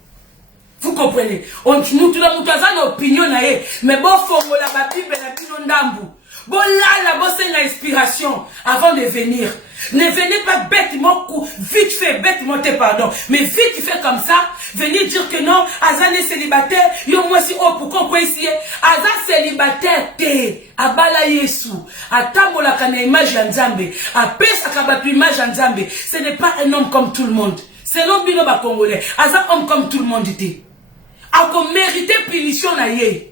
Vous comprenez? Mutu aza na opinion na ye, mais bon fongola ba Bible na bino ndambu. Bon là, bon c'est l'inspiration avant de venir. Ne venez pas bêtement, vite fait, bêtement, pardon. Mais vite fait comme ça, venez dire que non, Azan est célibataire, yo moi si oh pourquoi quoi ici? Azan célibataire te, abala Yesu, atamola kana image nzambe, apesa kabatu image nzambe. Ce n'est pas un homme comme tout le monde. C'est l'homme bino ba congolais. Azan homme comme tout le monde était. A qu'on mérite punition na ye.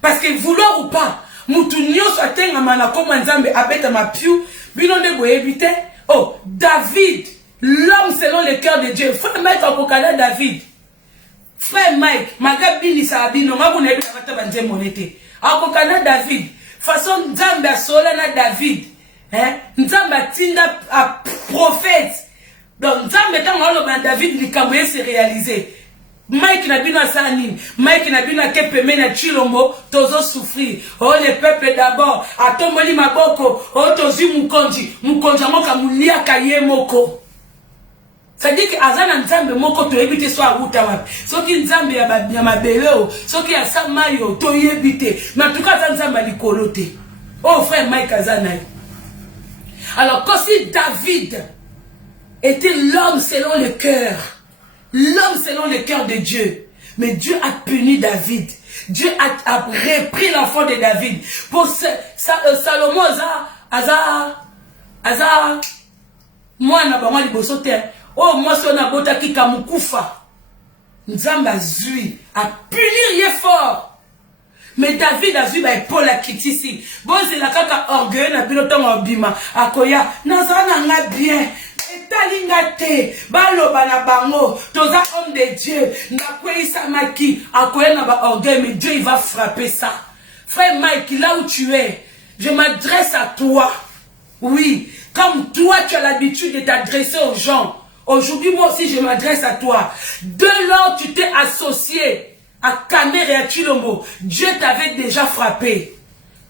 Parce que vouloir ou pas, mutu nyonso atenga mana koma nzambe abeta ma piu, bino nde boyebite. Oh, David, l'homme selon le cœur de Dieu. Frère Mike akokala David. Frère Mike, magabini sa abino, mabu nebi akata banze monete. Akokala David. Façon nzambe asola na David. Nzambe atinda a prophète. Donc nzambe tanga oloba David likambo se réaliser. Mike na bino asanini, Mike na bino akepeme na Chilombo, tozo souffrir. Oh le peuple d'abord, atomboli maboko, oh tozi mukonji, mukonji amoka mulia kaye moko. Ça dit que azana nzambe moko to ebite so aruta wapi. Soki nzambe ya mabeleo, soki ya samayo to yebite, mais en tout cas nzambe likolo te. Oh frère Mike azana. Alors quand si David était l'homme selon le cœur, l'homme selon le cœur de Dieu. Mais Dieu a puni David. Dieu a repris l'enfant de David. Pour Salomon, moi, na liboso te. Oh, moi, si on a bota ki kamukufa. Nzamba zui. A punir ye fort. Mais David a vu ba épaule à kitisi. Bon, c'est la kaka orgueil na piloton obima. Akoya, nazana nga bien. Talingate, baloba na bango, toza homme de Dieu, na kwei maki, akoye na ba orgueil, mais Dieu il va frapper ça. Frère Mike, là où tu es, je m'adresse à toi. Oui, comme toi tu as l'habitude de t'adresser aux gens. Aujourd'hui moi aussi je m'adresse à toi. De lors tu t'es associé à Kamer et à Chilombo, Dieu t'avait déjà frappé.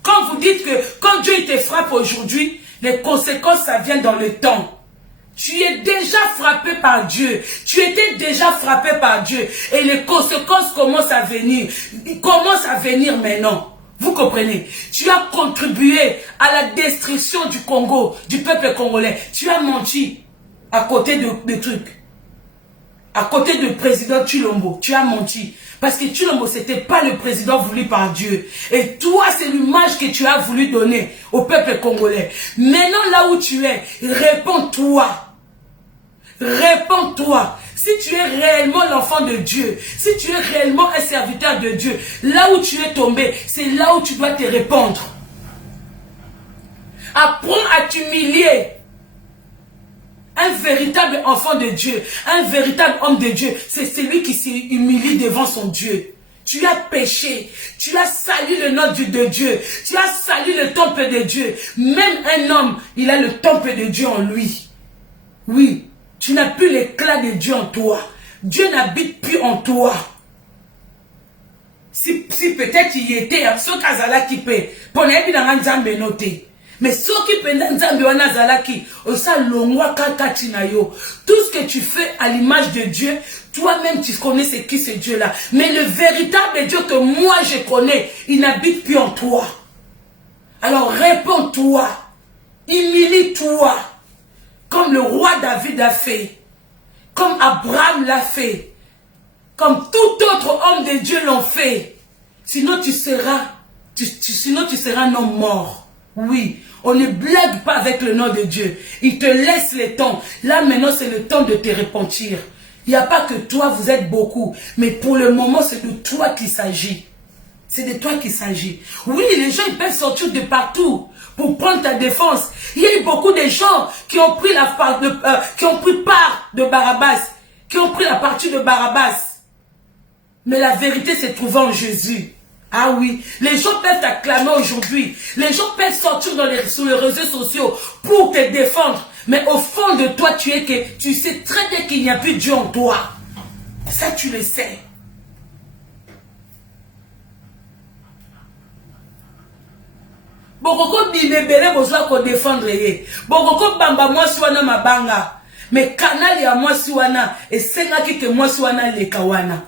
Quand vous dites que quand Dieu il te frappe aujourd'hui, les conséquences ça vient dans le temps. Tu es déjà frappé par Dieu. Tu étais déjà frappé par Dieu. Et les conséquences commencent à venir. Ils commencent à venir maintenant. Vous comprenez? Tu as contribué à la destruction du Congo, du peuple congolais. Tu as menti à côté de trucs. À côté du président Chilombo. Tu as menti. Parce que Chilombo, ce n'était pas le président voulu par Dieu. Et toi, c'est l'image que tu as voulu donner au peuple congolais. Maintenant, là où tu es, réponds-toi. Réponds-toi. Si tu es réellement l'enfant de Dieu, si tu es réellement un serviteur de Dieu, là où tu es tombé, c'est là où tu dois te répondre. Apprends à t'humilier. Un véritable enfant de Dieu, un véritable homme de Dieu, c'est celui qui s'humilie devant son Dieu. Tu as péché, tu as sali le nom de Dieu, tu as sali le temple de Dieu. Même un homme, il a le temple de Dieu en lui. Oui. Tu n'as plus l'éclat de Dieu en toi. Dieu n'habite plus en toi. Si peut-être il y était, ce kazala qui peut, pour n'être dans un nzambe noté. Mais ce qui peut dans nzambe wana zalaki, osa longwa kakatinayo. Tout ce que tu fais à l'image de Dieu, toi-même tu connais c'est qui ce Dieu-là. Mais le véritable Dieu que moi je connais, il n'habite plus en toi. Alors réponds-toi, humilie-toi. Comme le roi David a fait, comme Abraham l'a fait, comme tout autre homme de Dieu l'ont fait. Sinon tu seras un homme mort. Oui, on ne blague pas avec le nom de Dieu. Il te laisse le temps. Là maintenant c'est le temps de te repentir. Il n'y a pas que toi, vous êtes beaucoup. Mais pour le moment, c'est de toi qu'il s'agit. C'est de toi qu'il s'agit. Oui, les gens ils peuvent sortir de partout pour prendre ta défense. Il y a eu beaucoup de gens qui ont pris part de Barabbas, qui ont pris la partie de Barabbas. Mais la vérité se trouve en Jésus. Ah oui, les gens peuvent t'acclamer aujourd'hui. Les gens peuvent sortir sur les réseaux sociaux pour te défendre. Mais au fond de toi, tu sais très bien qu'il n'y a plus Dieu en toi. Ça, tu le sais. Bokoko bibebele bozwa ko défendre ye. Bokoko bamba mwasi wana mabanga. Mais canal ya mwasi wana esengaki ke mwasi wana leka wana.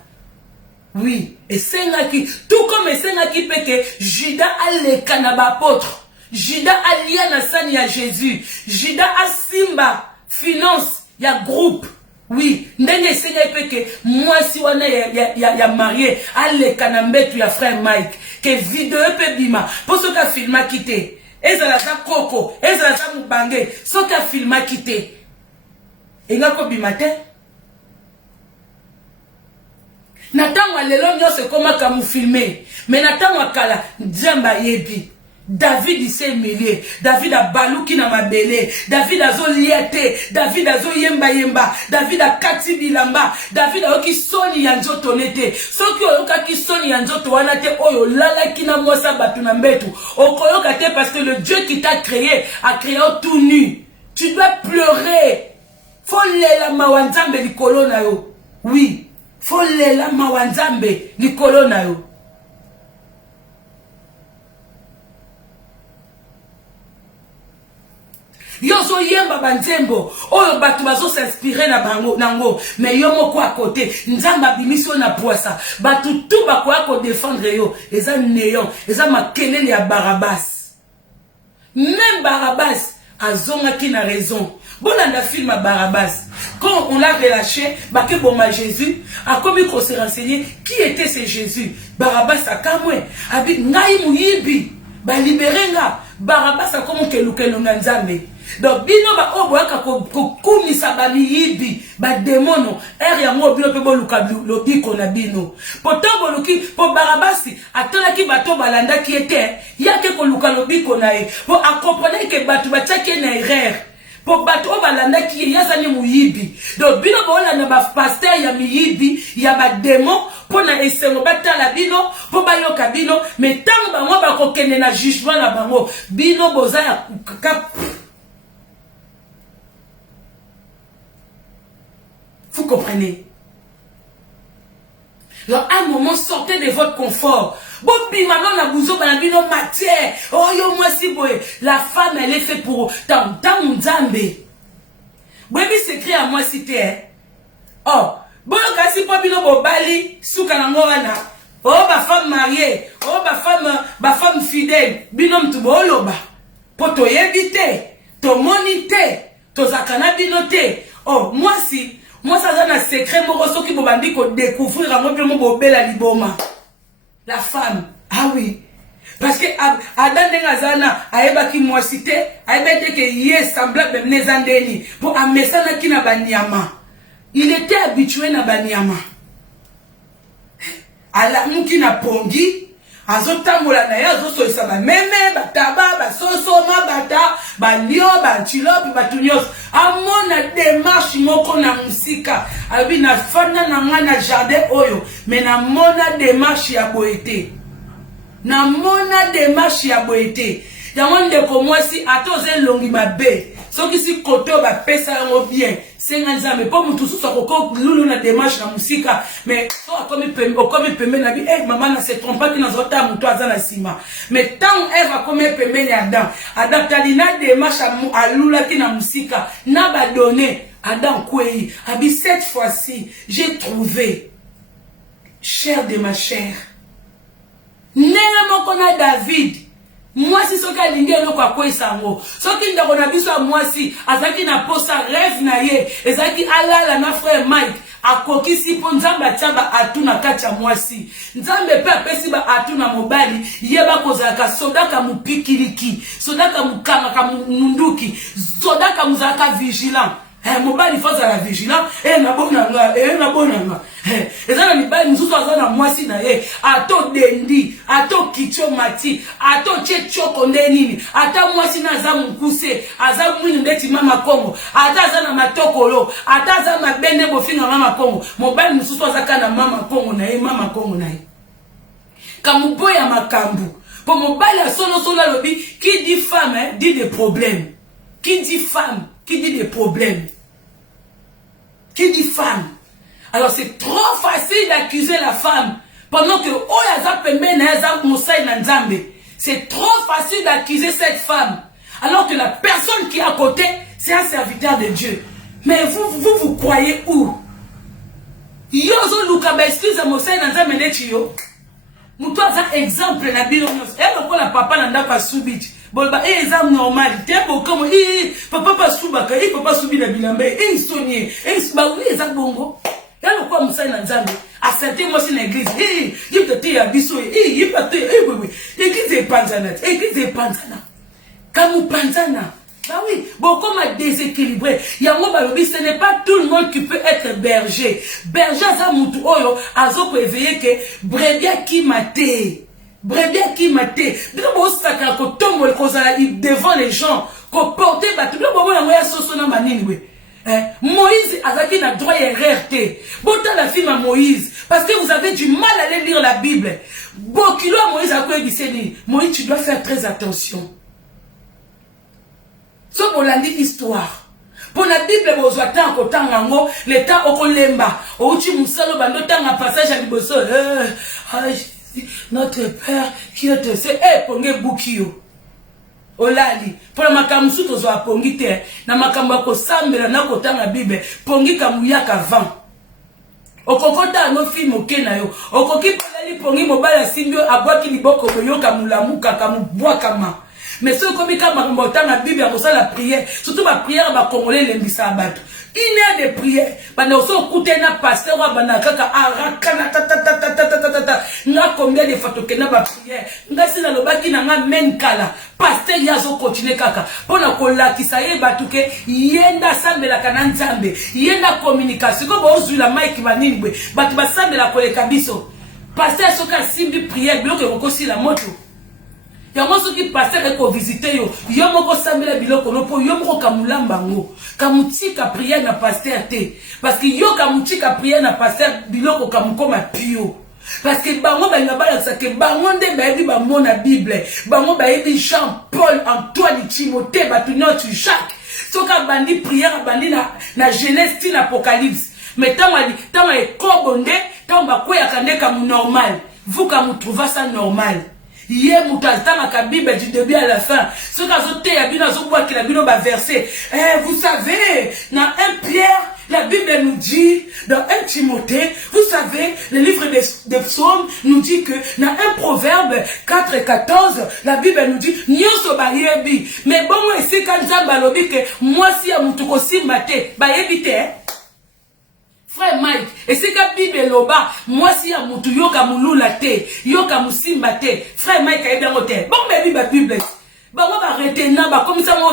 Oui, esengaki tout comme esengaki peke Judas aleka na bapôtre. Judas alia na sani ya Jésus. Judas asimba finance ya groupe. Oui, ndenge esengaki peke mwasi wana ya marié aleka na mbetu ya frère Mike. Que vidéo pe bima pour ce qu'a filmé quitté ezala za koko ezala za mubange ce qu'a filmé quitté enga ko bima te natangwa lelo nyose koma ka mu filmer mais natangwa kala nzamba yebi David s'est humilié. David a balouki na mabele. David a zoliete. David a zo yemba yemba. David a kati bilamba. David a oki soni yanzoto nete. Soki oyoka ki soni yanzoto wanate oyo lala kina mwasa batu na mbetu. Okoyoka te parce que le Dieu qui t'a créé a créé tout nu. Tu dois pleurer. Faut lela mawanzambe likolo na yo. Oui. Faut lela mawanzambe likolo na yo. Yozo yemba banzembo oyo batu bazo s'inspirer na bango nango mais yo moko à côté nzamba bimiso na poisa batu tout bakoya ko défendre yo eza néant eza makelele ya Barabbas même Barabbas azongaki na raison bonanda film à Barabbas quand on l'a relâché baké boma Jésus a commis qu'on se renseigner qui était ce Jésus Barabbas akamwe abi ngai muyibi ba libérenga Barabbas a comme kelukelo nzambe. Donc bino ba oboyaka ko kumisa ba miyibi ba demono er ya mo bino pe boluka lobiko na bino. Potombo luki po Barabbas atolaki bato balanda ki était yake ko luka lobiko na e po a comprendre que bato bataki na erreur. Po bato balanda ki yazani muyibi. Donc bino bola na ba pasteur ya miyibi ya ba démon pour na esengo batala bino po bayoka bino mais tant bango ba kokende na jugement na bango bino boza ya vous comprenez? Alors, à un moment, sortez de votre confort. Bon, maintenant, la bouzo, banabino, matière. Oh, yo, moi, si, boy. La femme, elle est faite pour tant nzambe. Baby, c'est écrit à moi, si t'es, hein. Oh, bon, kasi, po, bino, bo, bali, souka, nangoana. Oh, ma femme mariée. Oh, ma femme fidèle. Bino, mtubo, loba. Po, to yebite. To monite. To zakana, binote. Oh, moi, si. Moi, ça donne un secret, moi, qui m'a dit qu'on découvrir à moi, puis moi, la liboma. La femme. Ah oui. Parce que Adam Nengazana, aeba ki moi cité, aeba dit que yé semblable de Nezandeli, pour un message qui n'a banyama. Il était habitué na banyama. Ala mouki na pongi, azotambola na ya azoso isama meme bataba basoso mabata balio banchilopi batunyos amona démarche moko na musika abi na fana na ngana jardin oyo mais na mona démarche ya boete na mona démarche ya boete yango ndeko mwasi atoze longi mabe soki si koto ba pesa yango bien senga nzambe po mutu susa koko lulu na démarche na musika mais so akomi pembe na bi maman na se trompe ki na zota mutu azana sima mais tant Eva comme pembe ya Adam talina démarche a lula ki na musika na ba donner Adam kwei abi cette fois-ci j'ai trouvé chair de ma chair nenga moko na David. Moi si soka lingelo kwa kwesango soki ndako na biso mwasi azaki na posa rêve na ye ezaki alala na frère Mike akokisi po nzamba taba atuna kacha mwasi nzambe pe apesi ba atuna mobali yeba kozaka sodaka mupikiliki sodaka mukanga ka munduki sodaka muzaka vigilant Mobile il faut à la vigilance et na bonanga et ça na mibali mususu azana mwasi na ye ato dendi ato kicho mati ato checho kondenini ata mwasi na za mukuse aza mwini ndeti mama Kongo ata azana matokolo ata azana mabene bofinga mama Kongo mobile mususu azaka na mama Kongo na ye mama Kongo na ye kamuboya makambu pour mobile a solo lobby qui dit femme dit des problèmes. Qui dit femme, qui dit des problèmes. Qui dit femme. Alors c'est trop facile d'accuser la femme. Pendant que c'est trop facile d'accuser cette femme. Alors que la personne qui est à côté, c'est un serviteur de Dieu. Mais vous croyez où? Yozo Lukaba, excusez-moi, c'est un exemple. La papa n'a pas subi. Bolba et exam normal tempo comme papa pas subaka papa subi na bilamba insonier ba oui exam bongo ya lo kwa musai na nzambe accepter moi si na église il te tia biso il pas te oui église panzana kamu panzana bah oui bon comme à déséquilibré yango balobi ce n'est pas tout le monde qui peut être berger za mutu oyo azo ko éveiller que brebia qui maté brebia qui maté devant les gens qu'on portait Moïse a na droit et RRT. Bota la film à Moïse parce que vous avez du mal à aller lire la Bible. Bokilo Moïse a dit Moïse tu dois faire très attention. So bolandi histoire. Pour la Bible vous attend kotango le temps okolemba ouchi musalo bando tanga passage à liboso notre Père qui est c'est ponge bukio olali pour la makamsu to zo pongi te na makamba ko sambela na kotanga Bible pongi kamuyaka vent okokota no film okena yo okoki polali pongi mobala simbio abwaki liboko yoka mulamuka kamubwakama mais ce comme quand makambo tanga Bible a la prière surtout ma prière ba congolais lembisa abatu une heure de prière bana oso kutena pasteur wa bana kaka arakana ta nga combien de fois tokena ba prière nga sina lobaki na nga menkala pasteur yazo continuer kaka pona ko lakisa ye batuke yenda sambela kana nzambe yenda communication ko bozu la mic banini bwe batu basambela ko ekabiso pasteur soka simbi prière bloque ko si la moto yango soki pasteur eko visiter yo yo moko sambela biloko no po yo moko kamulamba ngo kamutika prière na pasteur te parce que yo kamutika prière na pasteur biloko kamukoma pio parce que bango ba ngabala sa ke bango nde ba yebi ba mona Bible bango ba yebi Jean Paul Antoine Timothée ba tunyotu Jacques soka bandi prière bandi na Genèse tin Apocalypse mais tama ekobonde tamba koya kandeka mu normal vous ka mutrouva ça normal. Hier, la Bible du début à la fin. Ce verset. Vous savez, dans 1 Pierre, la Bible nous dit, dans 1 Timothée, vous savez, le livre des psaumes nous dit que, dans 1 Proverbe 4 et 14, la Bible nous dit, mais bon, moi, c'est quand j'en que moi, si à mon tour mate, Frère Mike, et c'est que Bible loba, moi si à mon yoka mulula te, yoka musimba te, frère Mike a bien moté. Bon, mais Bible. Bah, moi, bah, retenir, bah, comme ça, mon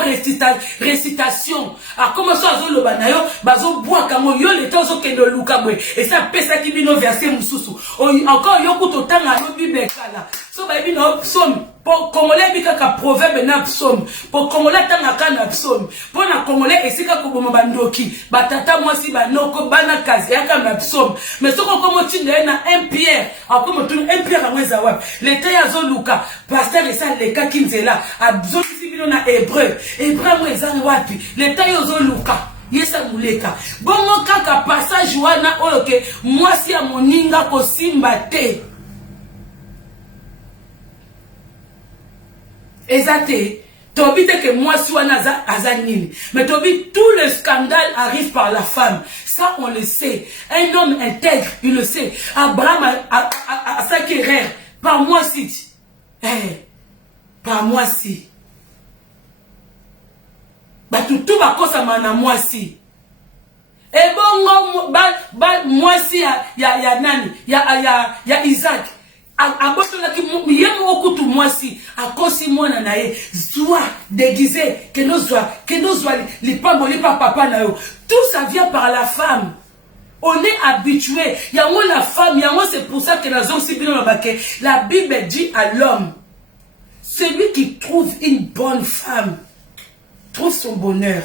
récitation. Ah, comment ça, zo loba na yo, bah, zo bois, kamo, yo, le temps, zo kendo luka, et ça, pesa qui bino verset mususu. Encore, yo, kuto tanga, no Bible kala. So, bah, bino, psaume. Pour Congolais, il y a un proverbe na psaume. Pour Congolais, il y a un psaume. Pour les Congolais, il y a un bandoki. Batata, moi, si, banoko, banakaz, il y a un psaume. Mais ce qu'on commence, il y a un Pierre. Alors, comme un Pierre, à Wezawab. L'été, il y a Zoluka. Pasteur, et ça, les cas qui sont là. Abzol, si, il y a Hébreu. Hébreu, moi, ils ont wapi. L'été, il y a Zoluka. Yesa muleka. Bon, mon kaka, passage, wana, ok. Moi, si, à mon ninga, ko simbate. Exacté. Tobi que moi suis un azanini. Mais Tobi, tout le scandale arrive par la femme. Ça, on le sait. Un homme intègre, il le sait. Abraham a sa querelle. Par moi si. Par moi si. Bah tout va cause à moi si. Et bon, moi si, y a Nani, y a Isaac. abotolaki ye moko kutu mwasi akosi mwana na ye zwa déguisé kendo zwa lipambo lipa papa na yo. Tout ça vient par la femme. On est habitué. Yango la femme, yango c'est pour ça que la Bible dit à l'homme, celui qui trouve une bonne femme trouve son bonheur.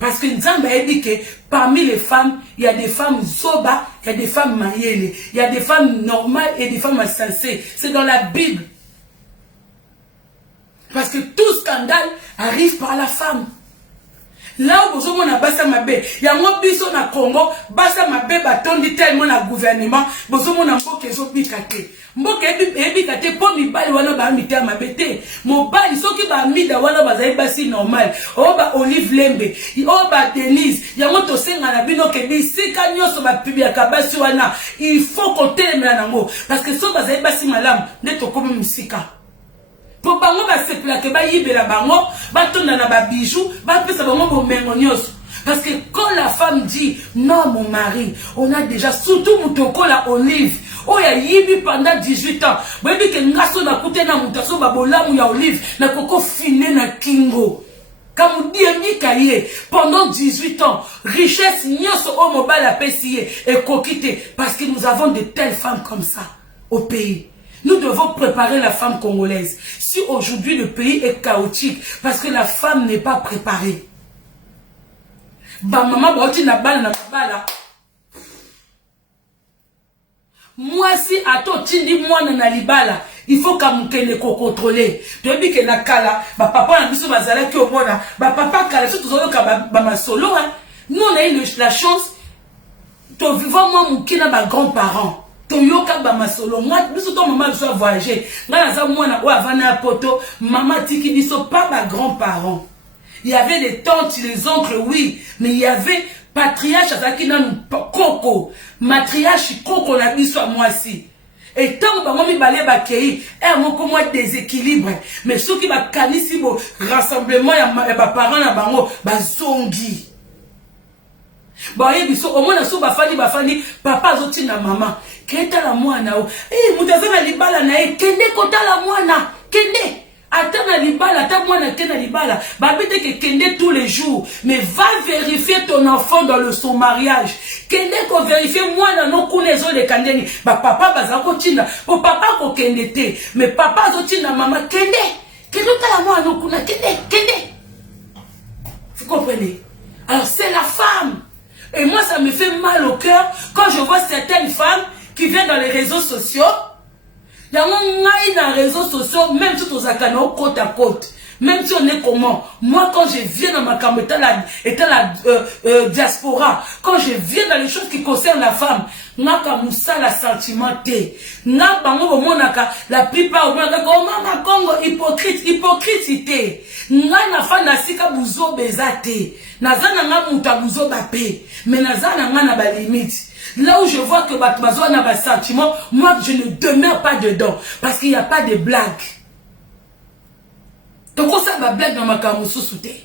Parce que Nzambe a dit que parmi les femmes, il y a des femmes zoba, il y a des femmes mayele, il y a des femmes normales et des femmes insensées. C'est dans la Bible. Parce que tout scandale arrive par la femme. Là où vous avez basa mabe, il y a un biso na Congo, basa mabe batondi tellement na gouvernement, vous avez un mboke zo bikate. Mboke bikate pour mi bali wana ba mité mabete. Mo bali soki ba mida wana bazali basi normal. O ba Olive Lembe, o ba Denise, il y a un to senga na bino ke bisika nyoso ba pibia kabasi wana. Il faut qu'on telemela nango parce que so bazali basi malamu, ne to komi musika. Pour bango ba sepla ke ba yibela bango ba tonda na ba bijoux ba pesa bango bomengo nyoso. Parce que quand la femme dit non mon mari, on a déjà surtout mutoko la Olive oh ya yibi pendant 18 ans boyebi ke ngaso na kute na mutaso ba bolamu ya Olive na koko fine na kingo kamudi emikaye pendant 18 ans richesse nyoso o mobile apesiye et kokite parce que nous avons de telles femmes comme ça au pays. Nous devons préparer la femme congolaise. Si aujourd'hui le pays est chaotique, parce que la femme n'est pas préparée. Bah maman, moi si ato tindi moi na libala, il faut qu'elle contrôler. Depuis que na kala, bah papa na biso bazala ki omona, bah papa kala surtout zolo ka ba masolo hein. Nous on a eu la chance de vivre moi mukina ba grands-parents. Toyoka ba masolo moi biso to maman biso voyager ngana za mwana o avana poto maman tiki biso pas ba grands-parents. Il y avait les tantes, les oncles oui, mais il y avait patriarche azaki na koko matriarche koko na biso moi si. Et tant que bango mi balé ba kei et moko moi déséquilibre mais ceux qui ba kanisi bo rassemblement ya ba parents na bango ba zongi. Bah biso au moins so bafani papa azoti na maman keta la mwana o mutazana libala na e kende kota la mwana kende atana libala ta mwana kena libala babete ke kende tous les jours mais va vérifier ton enfant dans le son mariage kende ko vérifier mwana no kunezo le kandeni ba papa bazako tinda po papa ko kende te mais papa azoti na maman kende ta la mwana no kuna kende vous comprenez. Alors c'est la femme. Et moi, ça me fait mal au cœur quand je vois certaines femmes qui viennent dans les réseaux sociaux. Il y a dans les réseaux sociaux, même si on est côte à côte, même si on est comment. Moi, quand je viens dans ma caméra, étant la diaspora, quand je viens dans les choses qui concernent la femme, la sentimenté. La plupart, maman Congo, hypocrite. Na fa na sika buzo bezate. Nazana nga muta buzo bape. Mais nazana nga na ba limite. Là où je vois que bazo na ba sentiment, moi je ne demeure pas dedans. Parce qu'il n'y a pas de blagues. Donc on sait ba blague dans ma kamusu souté.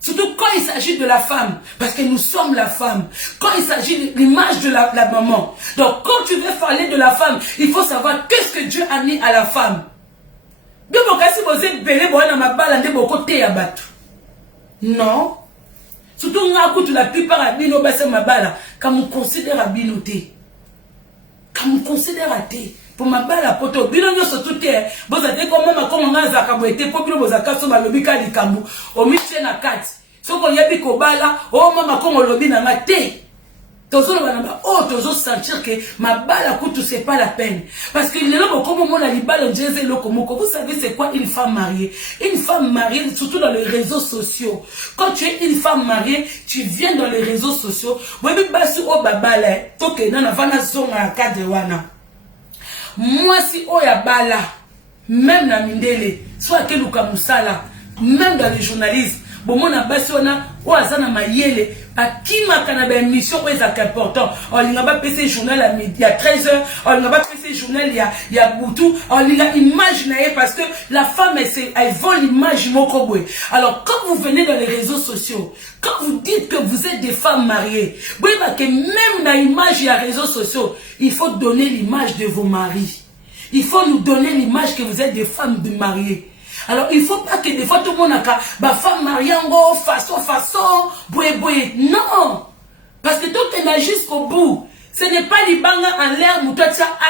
Surtout quand il s'agit de la femme, parce que nous sommes la femme. Quand il s'agit de l'image de la maman. Donc quand tu veux parler de la femme, il faut savoir qu'est-ce que Dieu a mis à la femme. Non. Surtout la plupart à bino basa mabala, quand on considère à binoté. Quand on considère à té. Pour ma bala poto, bino nyo surtout té. Vous avez comme maman comme on a zakabouete, pour bino bozaka so malobika likambu. O miche na kati. So ko yebi ko bala, o mama comme on lobi na ngate. Tozo sentir que ma balle coûte c'est pas la peine. Parce que les gens comme on a les balles vous savez c'est quoi une femme mariée? Une femme mariée, surtout dans les réseaux sociaux. Quand tu es une femme mariée, tu viens dans les réseaux sociaux. Moi si oya bala, même na mindele, soit que Musala, même dans les journalistes. Bon, mon abassona, ou azana mayele, à qui m'a canabé émission, c'est important. On n'a pas passé journal à midi, à 13h, on n'a pas passé journal, il y a Boutou, on l'a imaginé parce que la femme, elle vole l'image Mokobwe. Alors, quand vous venez dans les réseaux sociaux, quand vous dites que vous êtes des femmes mariées, vous voyez que même dans l'image et les réseaux sociaux, il faut donner l'image de vos maris. Il faut nous donner l'image que vous êtes des femmes de mariées. Alors, il ne faut pas que des fois tout le monde a bah femme mariango, façon, boué. Non! Parce que tout est là jusqu'au bout. Ce n'est pas les bangas en l'air,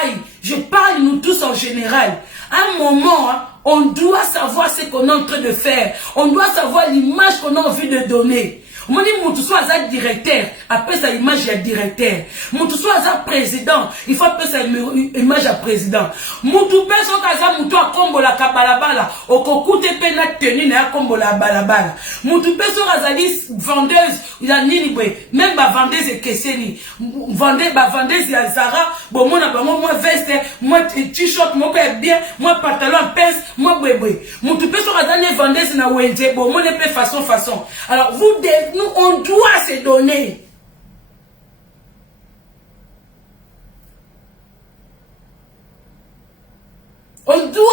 aïe. Je parle nous tous en général. À un moment, hein, on doit savoir ce qu'on est en train de faire. On doit savoir l'image qu'on a envie de donner. On dit, mon soit un directeur, après sa image à directeur. Mon soit un président, il faut appeler sa image à président. Mon tout personne kaza muto a kombo la kabalabala, au kokute pena tenu na kombo la balabala. Mon tout personne azali vendeuse, il a nini bwe, même ba vendeuse et kesseni. Vendeuse ya Zara, bon moi veste, moi t-shirt, moi bien, moi pantalon pince, moi bwe. Mon tout personne azali vendeuse na wende, bon moi ne peut façon. Alors vous nous, on doit se donner. On doit.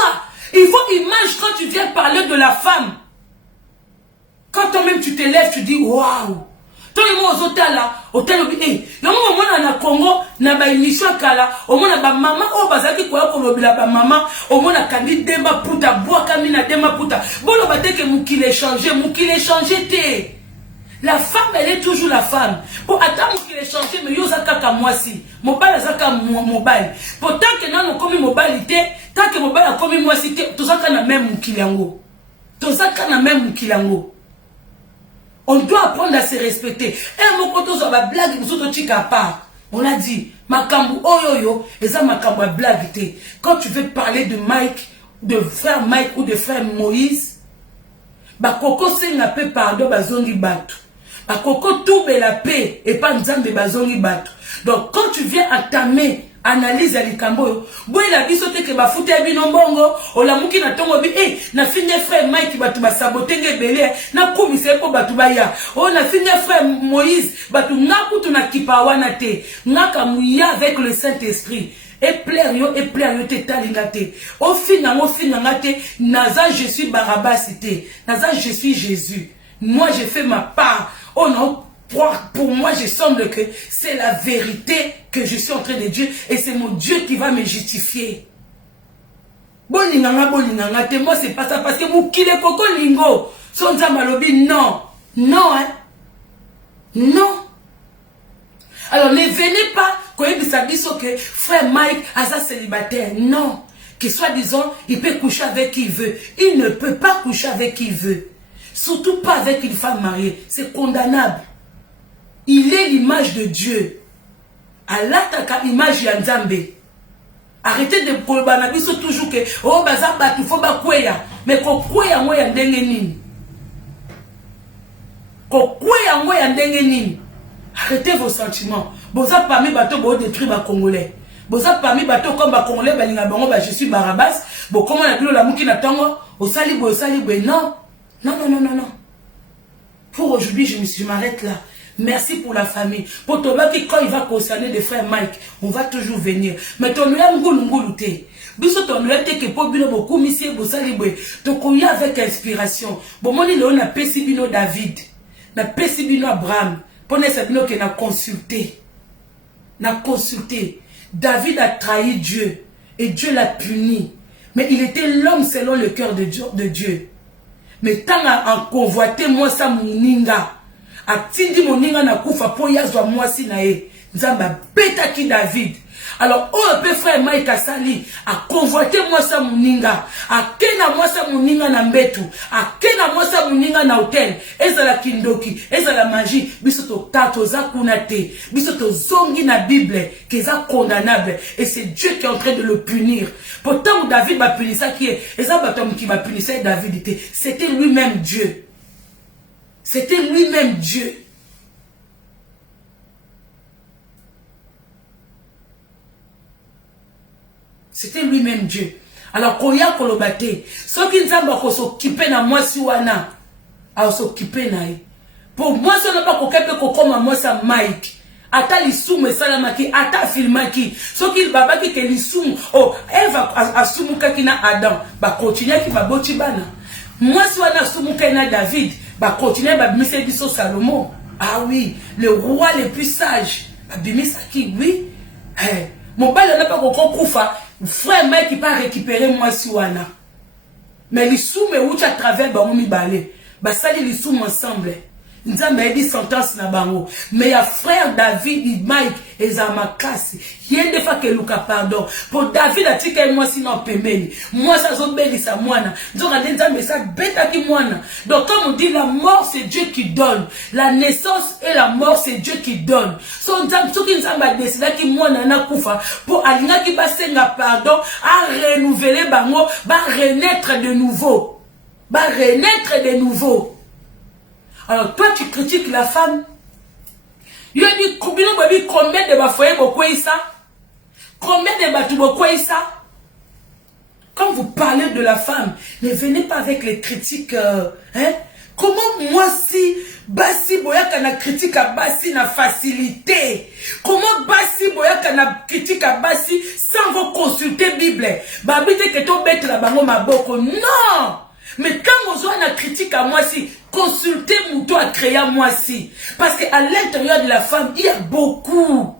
Il faut image quand tu viens parler de la femme. Quand toi-même tu te lèves, tu dis waouh. Toi et moi aux hôtels là, hôtel obligé. Yo mo mona na Congo na ba émission kala, o mona ba maman o bazaki kwa ko lobila ba maman, o mona kandi demba puta bois kamina demba puta. Bolo bateke mukile changer te. La femme, elle est toujours la femme. Pour attendre qu'il ait changé, mais yo zaka moi si. Mobile zaka mobile. Pour tant que nous comme mobile, tant que mobile a comme moi si, tout ça na même mukilango. Tout ça na même mukilango. On doit apprendre à se respecter. Et mon côté sur la blague, nous autres chika part. On a dit, makambu oyoyo, et ça makambu a blague te. Quand tu veux parler de Mike, de frère Mike ou de frère Moïse, ba koko senga pe pardon bazongi batu. Koko toube la paix et pas nzambe bazongi batu. Donc quand tu viens entamer analyse ya likambo, boy la biso te ke ba fute bino mbongo, o la muki na tongo bi na finye frère Mike batu ba sabotenge belé na kumise ko batu baya. O na finye frère Moïse batu ngaku tu na kipa wana te. Ngaka muya avec le Saint-Esprit. Et plaire yo te talingate. Au final naza je suis Barabbas te. Naza je suis Jésus. Moi j'ai fait ma part. Oh non, pour moi je semble que c'est la vérité que je suis en train de dire et c'est mon Dieu qui va me justifier. Bolinganga te, moi c'est pas ça parce que moukile koko lingo. Sonza malobi non. Non hein. Non. Alors ne venez pas que frère Mike a célibataire. Non. Que soit disant, il peut coucher avec qui il veut. Il ne peut pas coucher avec qui il veut. Surtout pas avec une femme mariée. C'est condamnable. Il est l'image de Dieu. Allah taka image ya Nzambe. Arrêtez de kolbanabiso toujours que oh baza batu fo ba kweya. Mais ko kweya ngo ya ndenge nini? Ko kweya ngo ya ndenge nini? Arrêtez vos sentiments. Boza parmi bateau bo détruire ba Congolais. Boza parmi bateau comme ba Congolais balinga bango ba je suis Barabbas. Bo comment la bilo la muki na tango au sali bo non. Non. Pour aujourd'hui je m'arrête là. Merci pour la famille. Pour toi qui quand il va concerner des frères Mike, on va toujours venir. Mais ton lien ngulu te. Biso ton lien te que pour bino beaucoup monsieur bo sali bo. To koya avec inspiration. Bon moni le on a pesi bino David. Na pesi bino Abraham. Pour ne sabino que n'a consulté. David a trahi Dieu. Et Dieu l'a puni. Mais il était l'homme selon le cœur de Dieu. Mais tant à convoiter moi ça moninga. A tindi moninga na kufa po yazwa moi si na e. Nzamba beta ki David. Alors, oh, peu frère Mike Asali, a convoité moi sa moninga, a kena moi sa moninga na mbetu, a kena moi sa moninga na hôtel, ezala kindoki, ezala magie, bisoto tato za kunate, bisoto zongi na Bible, qui est condamnable, et c'est Dieu qui est en train de le punir. Pourtant, David va punir ça qui est, et ça qui va punir ça, David était, c'était lui-même Dieu. C'était lui-même Dieu. C'était lui-même Dieu. Alors, koya kolobate, so ki nzamba ko s'occuper na moi si wana, a s'occuper na e. Pour moi, si on n'a pas kokepe kokoma moi sa Mike, ata lisumu esalamaki, ata filmaki, so ki baba ki ke lisumu, oh, Eva asumu kaki na Adam, ba continuer ki ba boti bana. Moi si wana asumu kaki na David, ba continuer ba bimise biso Salomon. Ah oui, le roi le plus sage, ba bimisa ki, oui. Mon bail n'a pas koko koufa. frère Mike qui pas récupérer moi si wana. Mais les sous me ouch à travers bango mi balé. Bah ça les sous ensemble. Nzambe a dit sentence na bango. Mais ya frère David, Mike, et ma classe. Il y a des fois que Luka pardon. Pour David, a dit que moi sinon pemeli. Moi ça zone beli sa moine. Donc a dit Nzambe ça bête qui moine. Donc comme on dit la mort c'est Dieu qui donne. La naissance et la mort c'est Dieu qui donne. So Nzambe ce qui Nzambe a décidé qui moine na kufa pour alinga qui va senga pardon à renouveler bango, va renaître de nouveau. Va renaître de nouveau. Alors toi tu critiques la femme. Il a dit combien de foyers beaucoup ça? Combien de bateaux beaucoup ça? Quand vous parlez de la femme, ne venez pas avec les critiques. Hein? Comment moi si Basi Boyaka na critique à Basi na facilité? Comment Basi Boyaka na critique à Basi sans vous consulter Bible? Babite que ton bête la bango maboko. Non! Mais quand vous avez une critique à moi si, consultez Mouto à créer moi si. Parce qu'à l'intérieur de la femme, il y a beaucoup.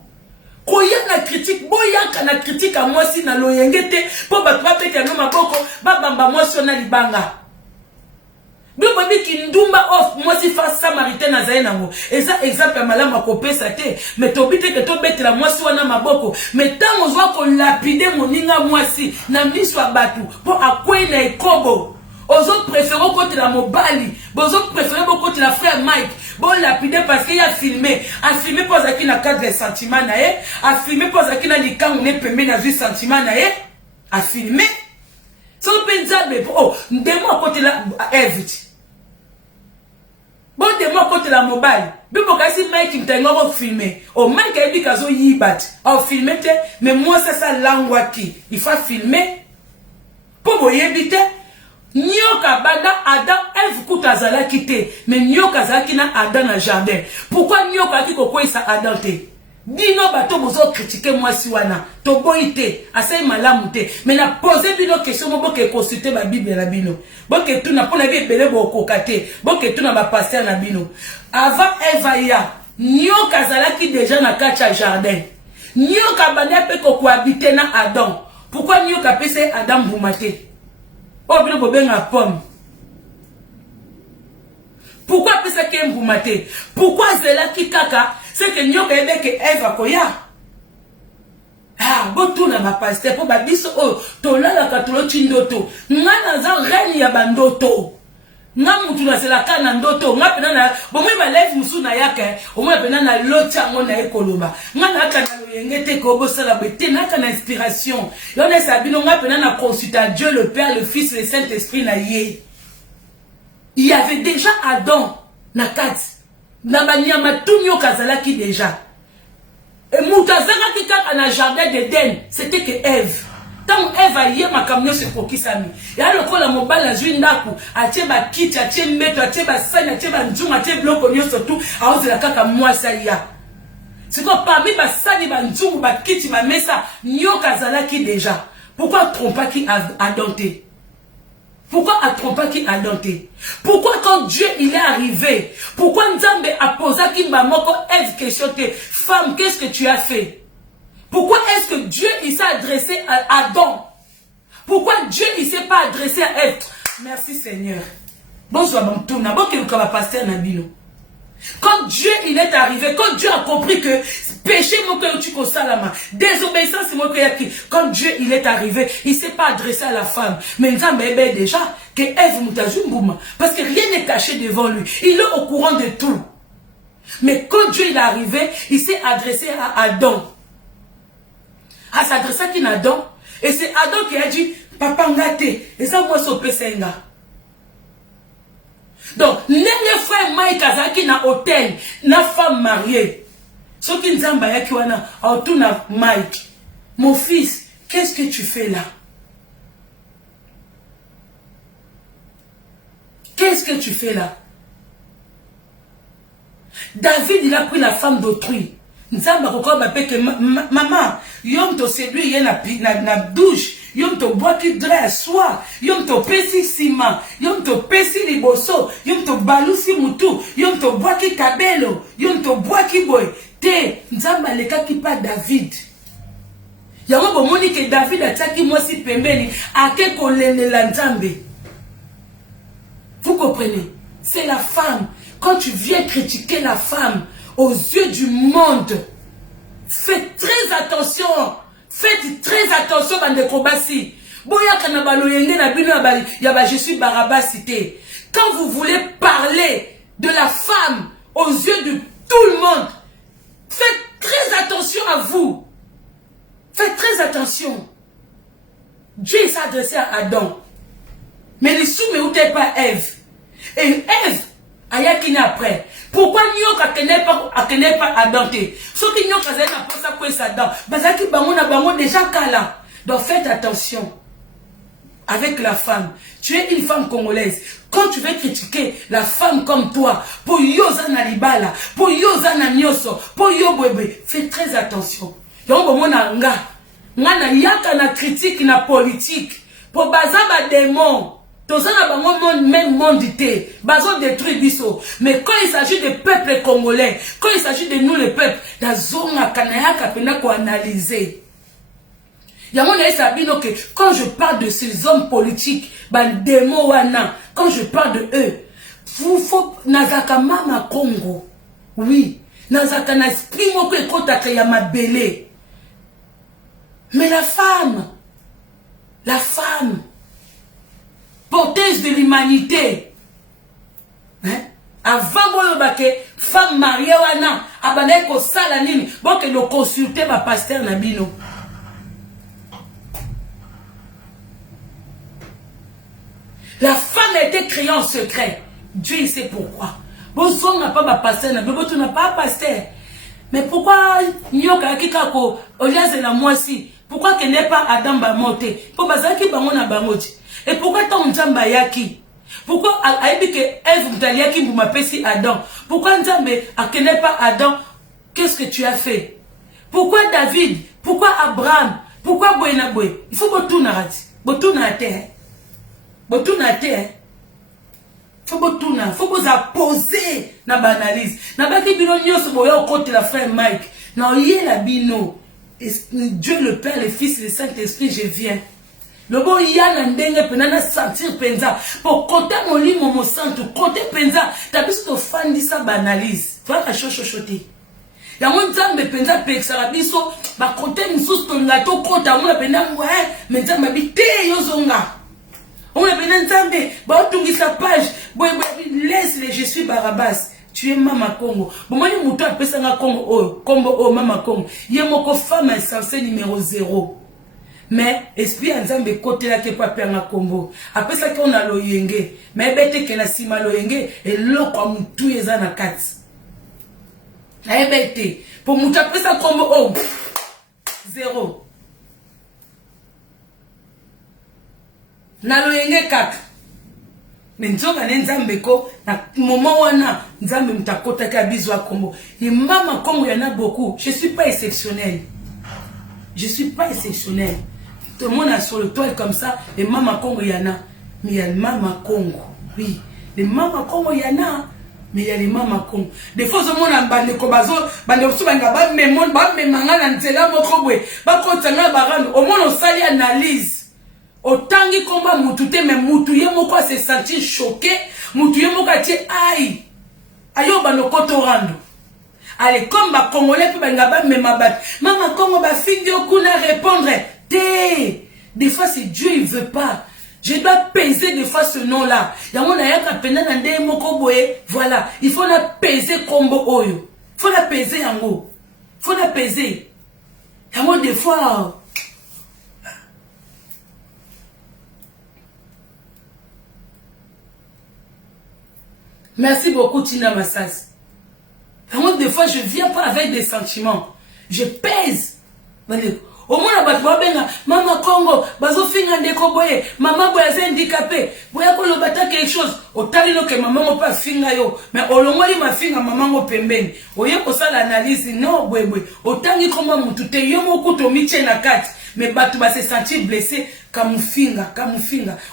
Quand il y a une critique, boyaka na critique à moi si, na loyengete, pour battre pete no maboko, babamba moi si on a libanga. Bien babi ki ndumba off, moi si face samaritain na zaye nango. Et ça, exemple, malama ma kopé sa te. Mais tobite que to bête la moi si on a maboko. Mais tant on voit qu'on lapide moninga moi si, na miswa batu, pour à quoi na ekobo. Aux autres préférés côté la Mobali, aux autres préférés côté la frère Mike. Bon lapidé parce qu'il a filmé. A filmé pour ça qu'il a cadre les sentiments nae. A filmé pour ça qu'il a dit quand on est permis dans vie sentiment nae. A filmé. C'est un peu de oh, démon à côté la Eve. Bon démon à côté la Mobali. Bien pour que Mike qui t'a filmé. Oh Mike a dit qu'azo yibat. A filmé mais moi ça langwaki. Il faut filmer. Pour vous éviter. Nyoka bada Adam Eve kutazala kite mais nyoka zaki na Adam na jardin. Pourquoi nyoka ki kokoi sa Adam te? Dino bato bozo critiquer moi si wana. To boite, asay malamu te. Mais na poser bino question mo boke consulter ba Bible na bino. Boke tout na pona bi belé bo kokate. Boke tout na ba pasteur na bino. Avant Eva ya, nyoka zala ki déjà na kacha jardin. Nyoka banda pe ko cohabiter na Adam. Pourquoi nyoka pese Adam boumate? Oh, bien, bobenga pomme. Pourquoi pesa kembu mate? Pourquoi zela ki kaka? C'est que nyoka ebe que Eva koya. Ah, botu na ma pasteur pour ba biso oh, to lala ka to chindoto. Ngana za reni ya bandoto. Nga mutu na zela kana ndoto, nga pena na bomwe ba live musu na yaka, omwe pena na locha ngona ekoloba. Nga na kana loyengete ko bosala bete na kana inspiration. Yone sabino nga pena na consulter Dieu le Père, le Fils, le Saint-Esprit na yé. Il y avait déjà Adam na kat. Na banyama tunyo kazalaki déjà. Et mutazanga ki kaka na jardin d'Éden, c'était que Ève. Tant Ève a yé ma camion se kokisami. Et alors quand la mobile a joué ndaku, atie ba kit, atie meto, atie ba sani, atie ba nzuma, atie bloko nyo surtout, a ose la kaka moi ça ya. C'est quoi parmi ba sani ba nzuma, ba kit, ba mesa, nyo kazala ki déjà. Pourquoi trompa qui a denté? Pourquoi a trompé qui a denté? Pourquoi quand Dieu il est arrivé? Pourquoi Nzambe a posé qui m'a moko Ève question que femme qu'est-ce que tu as fait? Pourquoi est-ce que Dieu il s'est adressé à Adam? Pourquoi Dieu il s'est pas adressé à Ève? Merci Seigneur. Bonsoir bon tourne bon que comme pasteur Nabino. Quand Dieu il est arrivé, quand Dieu a compris que péché mon cœur tu salama, désobéissance mon cœur qui, quand Dieu il est arrivé, il s'est pas adressé à la femme, mais il a déjà que Ève mutazumbuma parce que rien n'est caché devant lui. Il est au courant de tout. Mais quand Dieu il est arrivé, il s'est adressé à Adam. À s'adresser à qui Adam, et c'est Adam qui a dit papa ngate, et ça moi sopé senga. Donc, les frères Mike Kazaki na hôtel, na femme mariée. Ce qui nous a dit, Mike, mon fils, qu'est-ce que tu fais là? Qu'est-ce que tu fais là? David, il a pris la femme d'autrui. Nzamba kokoma m'a que maman, yom to séduit yé na douche, yom to bois qui dresse soir, yom to pesi ciment, yom to pesi liboso, yom to balusi mutu, yom to bois qui kabelo, yom to bois qui boy. Te nzamba leka qui pas David. Yango bomoni que David ataki moi si pembeni ake kolenela Nzambe. Vous comprenez? C'est la femme. Quand tu viens critiquer la femme aux yeux du monde, faites très attention. Faites très attention, bande kobasi. Boya kanabalo yenge na bino yaba je suis Barabas cité. Quand vous voulez parler de la femme aux yeux de tout le monde, faites très attention à vous. Faites très attention. Dieu s'est adressé à Adam. Mais les sous mais où t'es pas Ève. Et Ève, ayakine après. Pourquoi Nyok a pas Adam te? Ceux qui Nyok a pas ça quoi ça Adam. Bazaki bango na bango déjà kala. Donc faites attention. Avec la femme. Tu es une femme congolaise. Quand tu veux critiquer la femme comme toi, pour yoza na libala, pour yoza na nyoso, pour yo bwebe, fais très attention. Yongo mona nga na yaka na critique na politique pour baza ba démon toza na bango même monde té bazo détruire biso. Mais quand il s'agit des peuples congolais, quand il s'agit de nous les peuples, da zonga kanayaka pena ko analyser. Yango na sabino que quand je parle de ces hommes politiques, ban démon wana, quand je parle de eux, faut nazaka mama Congo. Oui, nazaka na esprit moko ekota ya mabele. Mais la femme, porteuse de l'humanité, hein? Avant que femme mariée wana, abane ko sala nini, bon que nous consulter ma pasteur Nabino. La femme a été créée en secret. Dieu il sait pourquoi. Bon, on n'a pas ma pasteur Nabino, tu n'as pas pasteur. Mais pourquoi Nyoka Kikako, Olias et la moisi? Pourquoi qu'il n'est pas Adam Bamote? Pour Bazaki Bamona Bamote. Et pourquoi ton Nzamba Yaki? Pourquoi Aïbi que Ève Mtaliaki vous m'appelez si Adam? Pourquoi Nzambe qu'il n'est pas Adam? Qu'est-ce que tu as fait? Pourquoi David? Pourquoi Abraham? Pourquoi Boenaboué? Il faut que tout n'arrête. Botuna terre. Botuna terre. Faut que vous poser na banalise. Na baki bino nyoso boya au côté la frère Mike. Na yé la bino. Dieu le Père, le Fils et le Saint-Esprit, je viens. Le bon yana ndenge penana sentir penza. Pour côté mon lit mon santo, côté penza, t'as plus de fan dit ça banalise. Tu vois la chochochoté. Ya mon zambe penza pexara biso, ba côté msous ton gâteau kota mon pena ouais, mais zambe bité yozonga. On a besoin de Zambé, bah tu sa page, laisse-les, je suis Barabas. Tu es Mama Congo. Bon, moi, je suis appelé ça Congo, Combo, Mama Congo. Il y a mon femme insensée numéro 0. Mais, esprit en Zambé, côté là, qui n'est pas père na Combo. Après ça, qu'on a l'oyenge. Mais, bête, qu'il a sima l'oyenge, et l'eau, comme tout est en 4. Eh, bête, pour mon appelé ça Combo, 0. Na loyenge kaka. Mais nzoka nzambe ko na moment wana nzambe mtakota ka bizwa Congo. Et Mama Congo y en a beaucoup. Je suis pas exceptionnel. Je suis pas exceptionnel. Tout le monde a sur le toit comme ça et Mama Congo y en a. Mais il y a le Mama Congo. Oui, les Mama Congo y en a. Mais il y a les Mama Congo. Des fois ce monde en bande ko bazo bande so banga ba memon ba memanga na nzela moko bwe. Ba ko tsanga barano au moins on sali analyse. Autant que combat moutouté mais moutouye moko se sentir choqué, moutouye moko tie aïe. Ayo ba no koto rando. Allez comme ba congolais pe banga ba même bat. Mama Congo ba fingi okuna répondre. Des fois c'est Dieu il veut pas. Je dois peser des fois ce nom là. Yango na yaka pena na ndé moko boye. Voilà, il faut la peser combo oyo. Faut la peser yango. Faut la peser. Yango des fois merci beaucoup, Tina Massas. Des fois, je viens pas avec des sentiments. Je pèse. Au moins, Mama Congo, bazo finga ndeko boye, maman boye aza handicapé, boya ko lobata quelque chose, otali no ke maman mo pa finga yo, mais olongoli ma finga maman ngo pembeni. Oye ko sala analyse non boye, otangi komba mutu te yo moko to miche na kati, mais batu ba se sentir blessé kamufinga.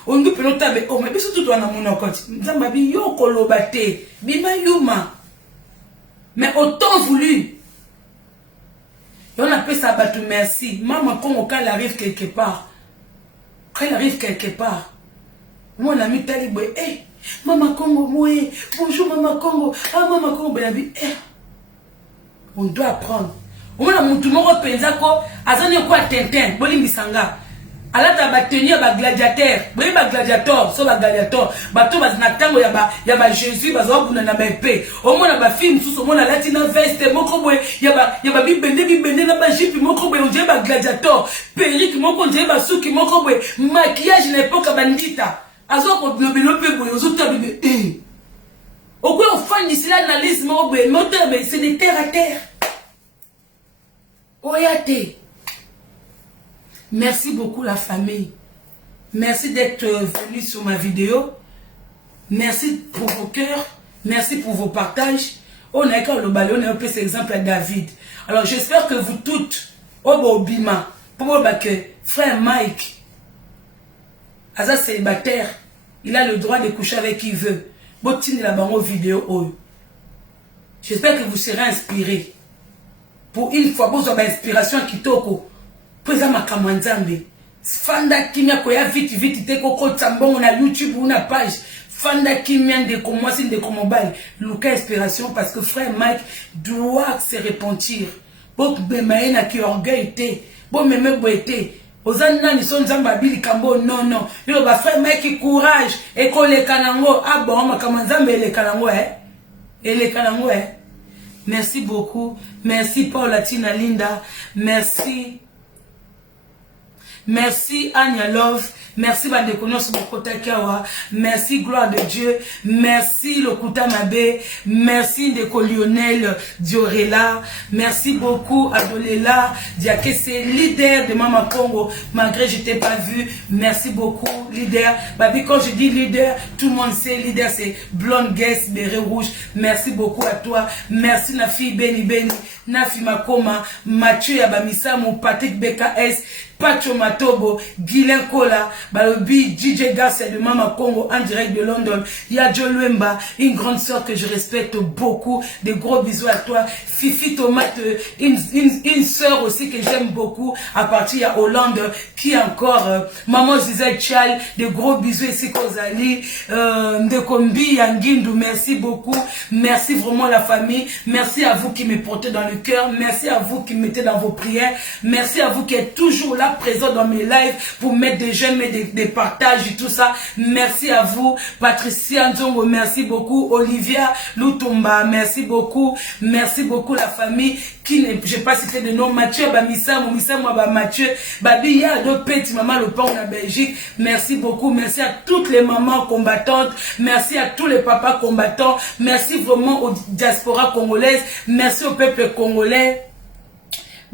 Ongi pelota be o mais biso tout na monoko. Nzamba bi yo ko lobate, bima yuma. Mais autant voulu Et on appelle ça bateau merci. Maman Congo, quand elle arrive quelque part, mon ami Talibé, hey, Maman Congo, moi, bonjour Maman Congo, ah Maman Congo, ben hey. On doit apprendre. On a mon tout le monde pensa quoi, azani quoi Tintin, boli misanga. Alors tu vas tenir ba gladiateur, boli ba gladiateur, so ba gladiateur, bato ba natango ya ba Jésus ba zo buna na ba épée. Au moins ba film sous au moins la latina veste moko boy, ya ba bibende na ba jipe moko boy, on dirait ba gladiateur, perruque moko on dirait ba souki moko boy, maquillage n'époque bandita. Azo ko blobelo pe boy, ozo tabi eh. Au quoi on fait d'ici l'analyse moko boy, moteur mais c'est des terre à terre. Oyate. Merci beaucoup la famille. Merci d'être venu sur ma vidéo. Merci pour vos cœurs. Merci pour vos partages. On a quand le ballon, on a un peu cet exemple à David. Alors j'espère que vous toutes, au Bima, pour que frère Mike, Aza célibataire, il a le droit de coucher avec qui il veut. Botine la bango vidéo. J'espère que vous serez inspirés. Pour une fois, vous avez inspiration qui toko. Présent ma kamanzambe. Fanda kimia koya vite te koko tambon na YouTube ou na page. Fanda kimia de commencer de komobali. Luka inspiration parce que frère Mike doit se repentir. Bon bemaye na ki orgueil te. Bon meme boete. Ozana ni son zamba bili kambo non. Yo ba frère Mike courage et ko le kanango ah bon ma kamanzambe le kanango Et le kanango Merci beaucoup. Merci Paulatina Linda. Merci. Merci Anya Love. Merci Bandekonos Mokotakiawa. Merci Gloire de Dieu. Merci Lokuta Mabe. Merci Ndeko Lionel Diorella. Merci beaucoup Adolela Diakese, leader de Mama Congo. Malgré je t'ai pas vu. Merci beaucoup leader. Babi quand je dis leader, tout le monde sait leader c'est blonde guest béret rouge. Merci beaucoup à toi. Merci Nafi Beni Nafi Makoma, Mathieu Yabamisa, mon Patrick BKS, Pacho Matobo, Guylain Kola, Balobi, DJ Garcia de Mama Congo en direct de London, Yadjo Luemba, une grande sœur que je respecte beaucoup, des gros bisous à toi, Fifi Tomate, une sœur aussi que j'aime beaucoup, à partir de Hollande, qui encore, Maman Gisèle Tchal, des gros bisous ici Kozali, Ndekombi, Yangindu, merci beaucoup, merci vraiment la famille, merci à vous qui me portez dans le cœur, merci à vous qui me mettez dans vos prières, merci à vous qui êtes toujours là présent dans mes lives pour mettre des j'aime et des partages et tout ça. Merci à vous. Patricia Nzongo, merci beaucoup. Olivia Lutumba, merci beaucoup. Merci beaucoup la famille qui ne, j'ai pas cité de nom, Mathieu, Missa, Mathieu, Babi, ya deux petits maman le pont en Belgique. Merci beaucoup. Merci à toutes les mamans combattantes. Merci à tous les papas combattants. Merci vraiment aux diaspora congolaises. Merci au peuple congolais.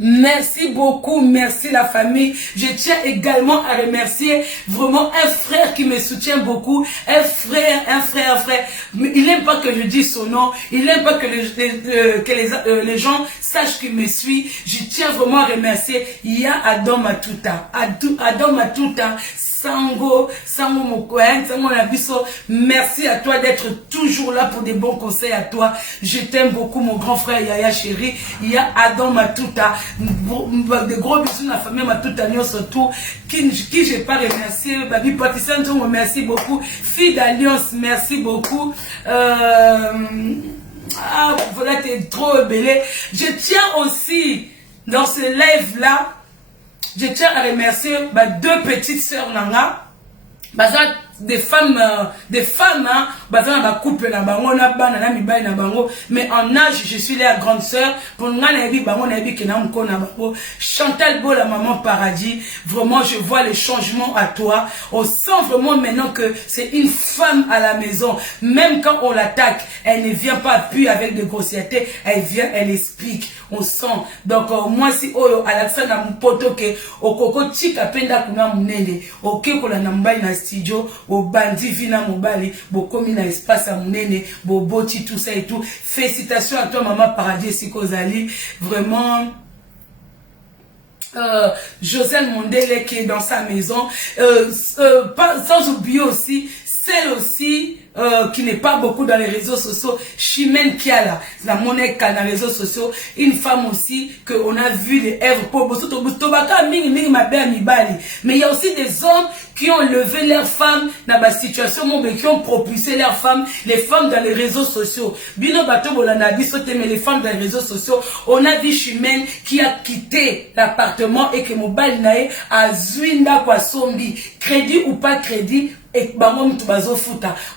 Merci beaucoup, merci la famille. Je tiens également à remercier vraiment un frère qui me soutient beaucoup. Un frère. Il n'aime pas que je dise son nom. Il n'aime pas que les gens sachent qu'il me suit. Je tiens vraiment à remercier. Il y a Adam Matuta. Adam Matuta. Sango Mokoen, Sango Nabiso, merci à toi d'être toujours là pour des bons conseils à toi. Je t'aime beaucoup, mon grand frère Yaya chéri. Il y a Adam Matuta, des gros bisous la famille Matuta, surtout, qui j'ai pas remercié. Babi Patricia, merci beaucoup. Fille d'Alliance, merci beaucoup. Ah, voilà, t'es trop belle. Je tiens aussi, dans ce live-là, je tiens à remercier deux petites sœurs nanga, des femmes, hein, couple na bango na bana na mibali na bango, mais en âge je suis la grande sœur pour nga na yebi bango na yebi ke na mko na bango. Chantal Bo, la maman paradis, vraiment je vois les changements à toi. On sent vraiment maintenant que c'est une femme à la maison, même quand on l'attaque, elle ne vient pas plus avec de grossièreté, elle vient, elle explique. On sent. Donc moi si oyo Alexandre Mpoto ke okoko tika penda kuna munene oke kola na mbai na studio o bandi vina mobali bokomi na espace à munene boboti tout ça et tout. Félicitations à toi maman paradis Sikozali, vraiment. Joselle Mondele qui est dans sa maison, sans oublier aussi celle aussi qui n'est pas beaucoup dans les réseaux sociaux, Chimène Kiala, la monnaie dans les réseaux sociaux, une femme aussi que on a vu les œuvres pour mais il y a aussi des hommes qui ont levé leurs femmes dans la situation, qui ont propulsé leurs femmes, les femmes dans les réseaux sociaux. Bino bato bolana biso mais les femmes dans les réseaux sociaux, on a vu Chimène qui a quitté l'appartement et que mobile nae a zwinda kwa sombi, crédit ou pas crédit. Et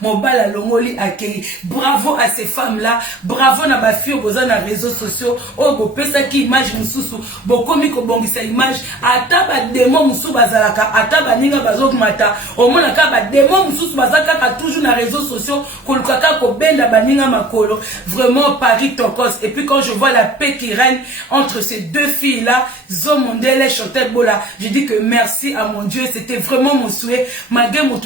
mobala longoli accueilli. Bravo à ces femmes là, bravo na ba fille boza na réseaux sociaux. Oh go pesa ki image mususu, bokomi ko bongisa image, ata ba demo musu bazalaka, ata ba ninga bazo mata. O mona ka ba demo mususu bazaka ka toujours na réseaux sociaux, kolukaka ko benda ba ninga makolo. Vraiment Paris Tokos. Et puis quand je vois la paix qui règne entre ces deux filles là, Zomondele Chantel Bola, je dis que merci à mon Dieu, c'était vraiment mon souhait malgré mon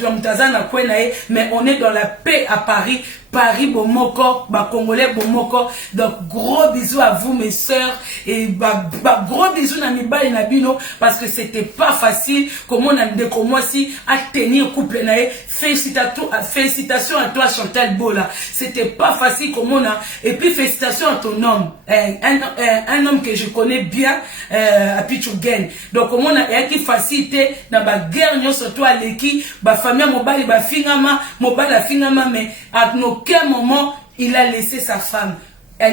mais on est dans la paix à Paris. Paris Bomoko, Congolais Bomoko. Donc gros bisous à vous mes sœurs et gros bisous à Miba et Nabino parce que c'était pas facile comme on a dit à tenir couple naé. Félicitations à toi Chantal Bola. C'était pas facile comme on a et puis félicitations à ton homme, un homme que je connais bien, à Pichougen. Donc comme on a qui facilité dans la guerre surtout à l'équipe, famille mobile fingama mais à aucun moment il a laissé sa femme.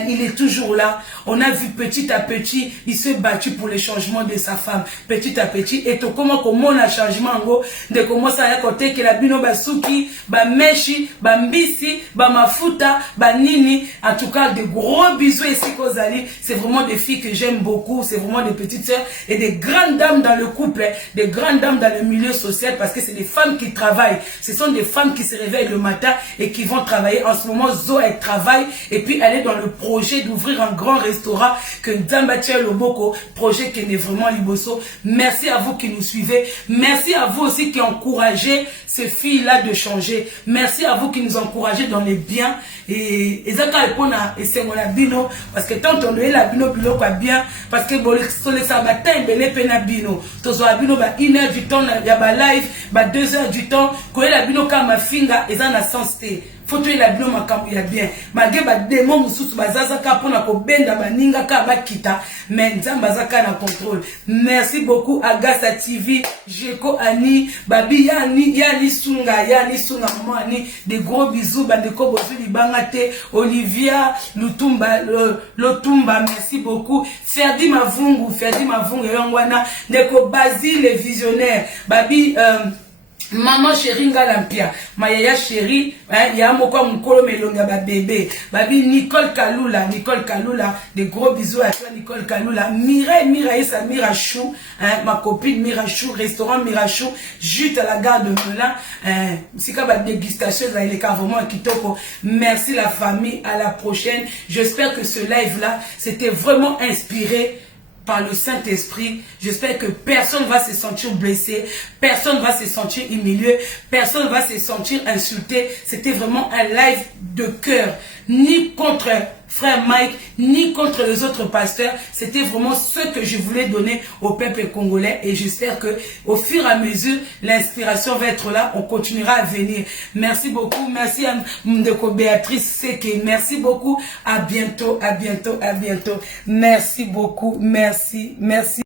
Il est toujours là. On a vu petit à petit, il s'est battu pour le changement de sa femme. Petit à petit. Et tout comment on a changement, de comment ça a côté que la bino basuki, meshi, mbisi, mafuta, nini. En tout cas, de gros bisous ici Kozali. C'est vraiment des filles que j'aime beaucoup. C'est vraiment des petites sœurs et des grandes dames dans le couple, des grandes dames dans le milieu social parce que c'est des femmes qui travaillent. Ce sont des femmes qui se réveillent le matin et qui vont travailler. En ce moment, Zo, elle travaille et puis elle est dans le projet d'ouvrir un grand restaurant que Dambatia Loboko, projet qui est vraiment liboso. Merci à vous qui nous suivez. Merci à vous aussi qui encouragez ces filles-là de changer. Merci à vous qui nous encouragez dans les biens. Et Zaka Epona et c'est mon abino parce que tant on est l'abino bilo quoi bien parce que bon les sabatins belé penabino. Tozo abino ba 1 heure du temps ya ba live ba 2 heures du temps ko l'abino kama finga ezana sensité. Photo il a bien makambu ya bien malgré ba démon mususu bazaza ka pona ko benda baninga ka bakita mais nzamba zaka na contrôle. Merci beaucoup Agasa TV, Jeko Ani, Babi Yani Sunga maman Ani, des gros bisous bandeko bozuli bangate, Olivia Lutumba Lotumba, merci beaucoup. Ferdi Mavungu yongwana ndeko Basile les visionnaires, Babi Maman chérie Ngalampia, Mayaya chérie, ya moko mukolo melonga ba bébé. Babi Nicole Kalula, des gros bisous à toi Nicole Kalula. Mireille Samira Chou, ma copine Mira Chou, restaurant Mira Chou, juste à la gare de Melun. Sika ba dégustation là il est vraiment kitoko. Merci la famille, à la prochaine. J'espère que ce live là, c'était vraiment inspiré par le Saint-Esprit. J'espère que personne va se sentir blessé, personne va se sentir humilié, personne va se sentir insulté. C'était vraiment un live de cœur, ni contre frère Mike, ni contre les autres pasteurs. C'était vraiment ce que je voulais donner au peuple congolais et j'espère que au fur et à mesure, l'inspiration va être là. On continuera à venir. Merci beaucoup. Merci à Mdeko Béatrice Seke. Merci beaucoup. À bientôt. Merci beaucoup. Merci.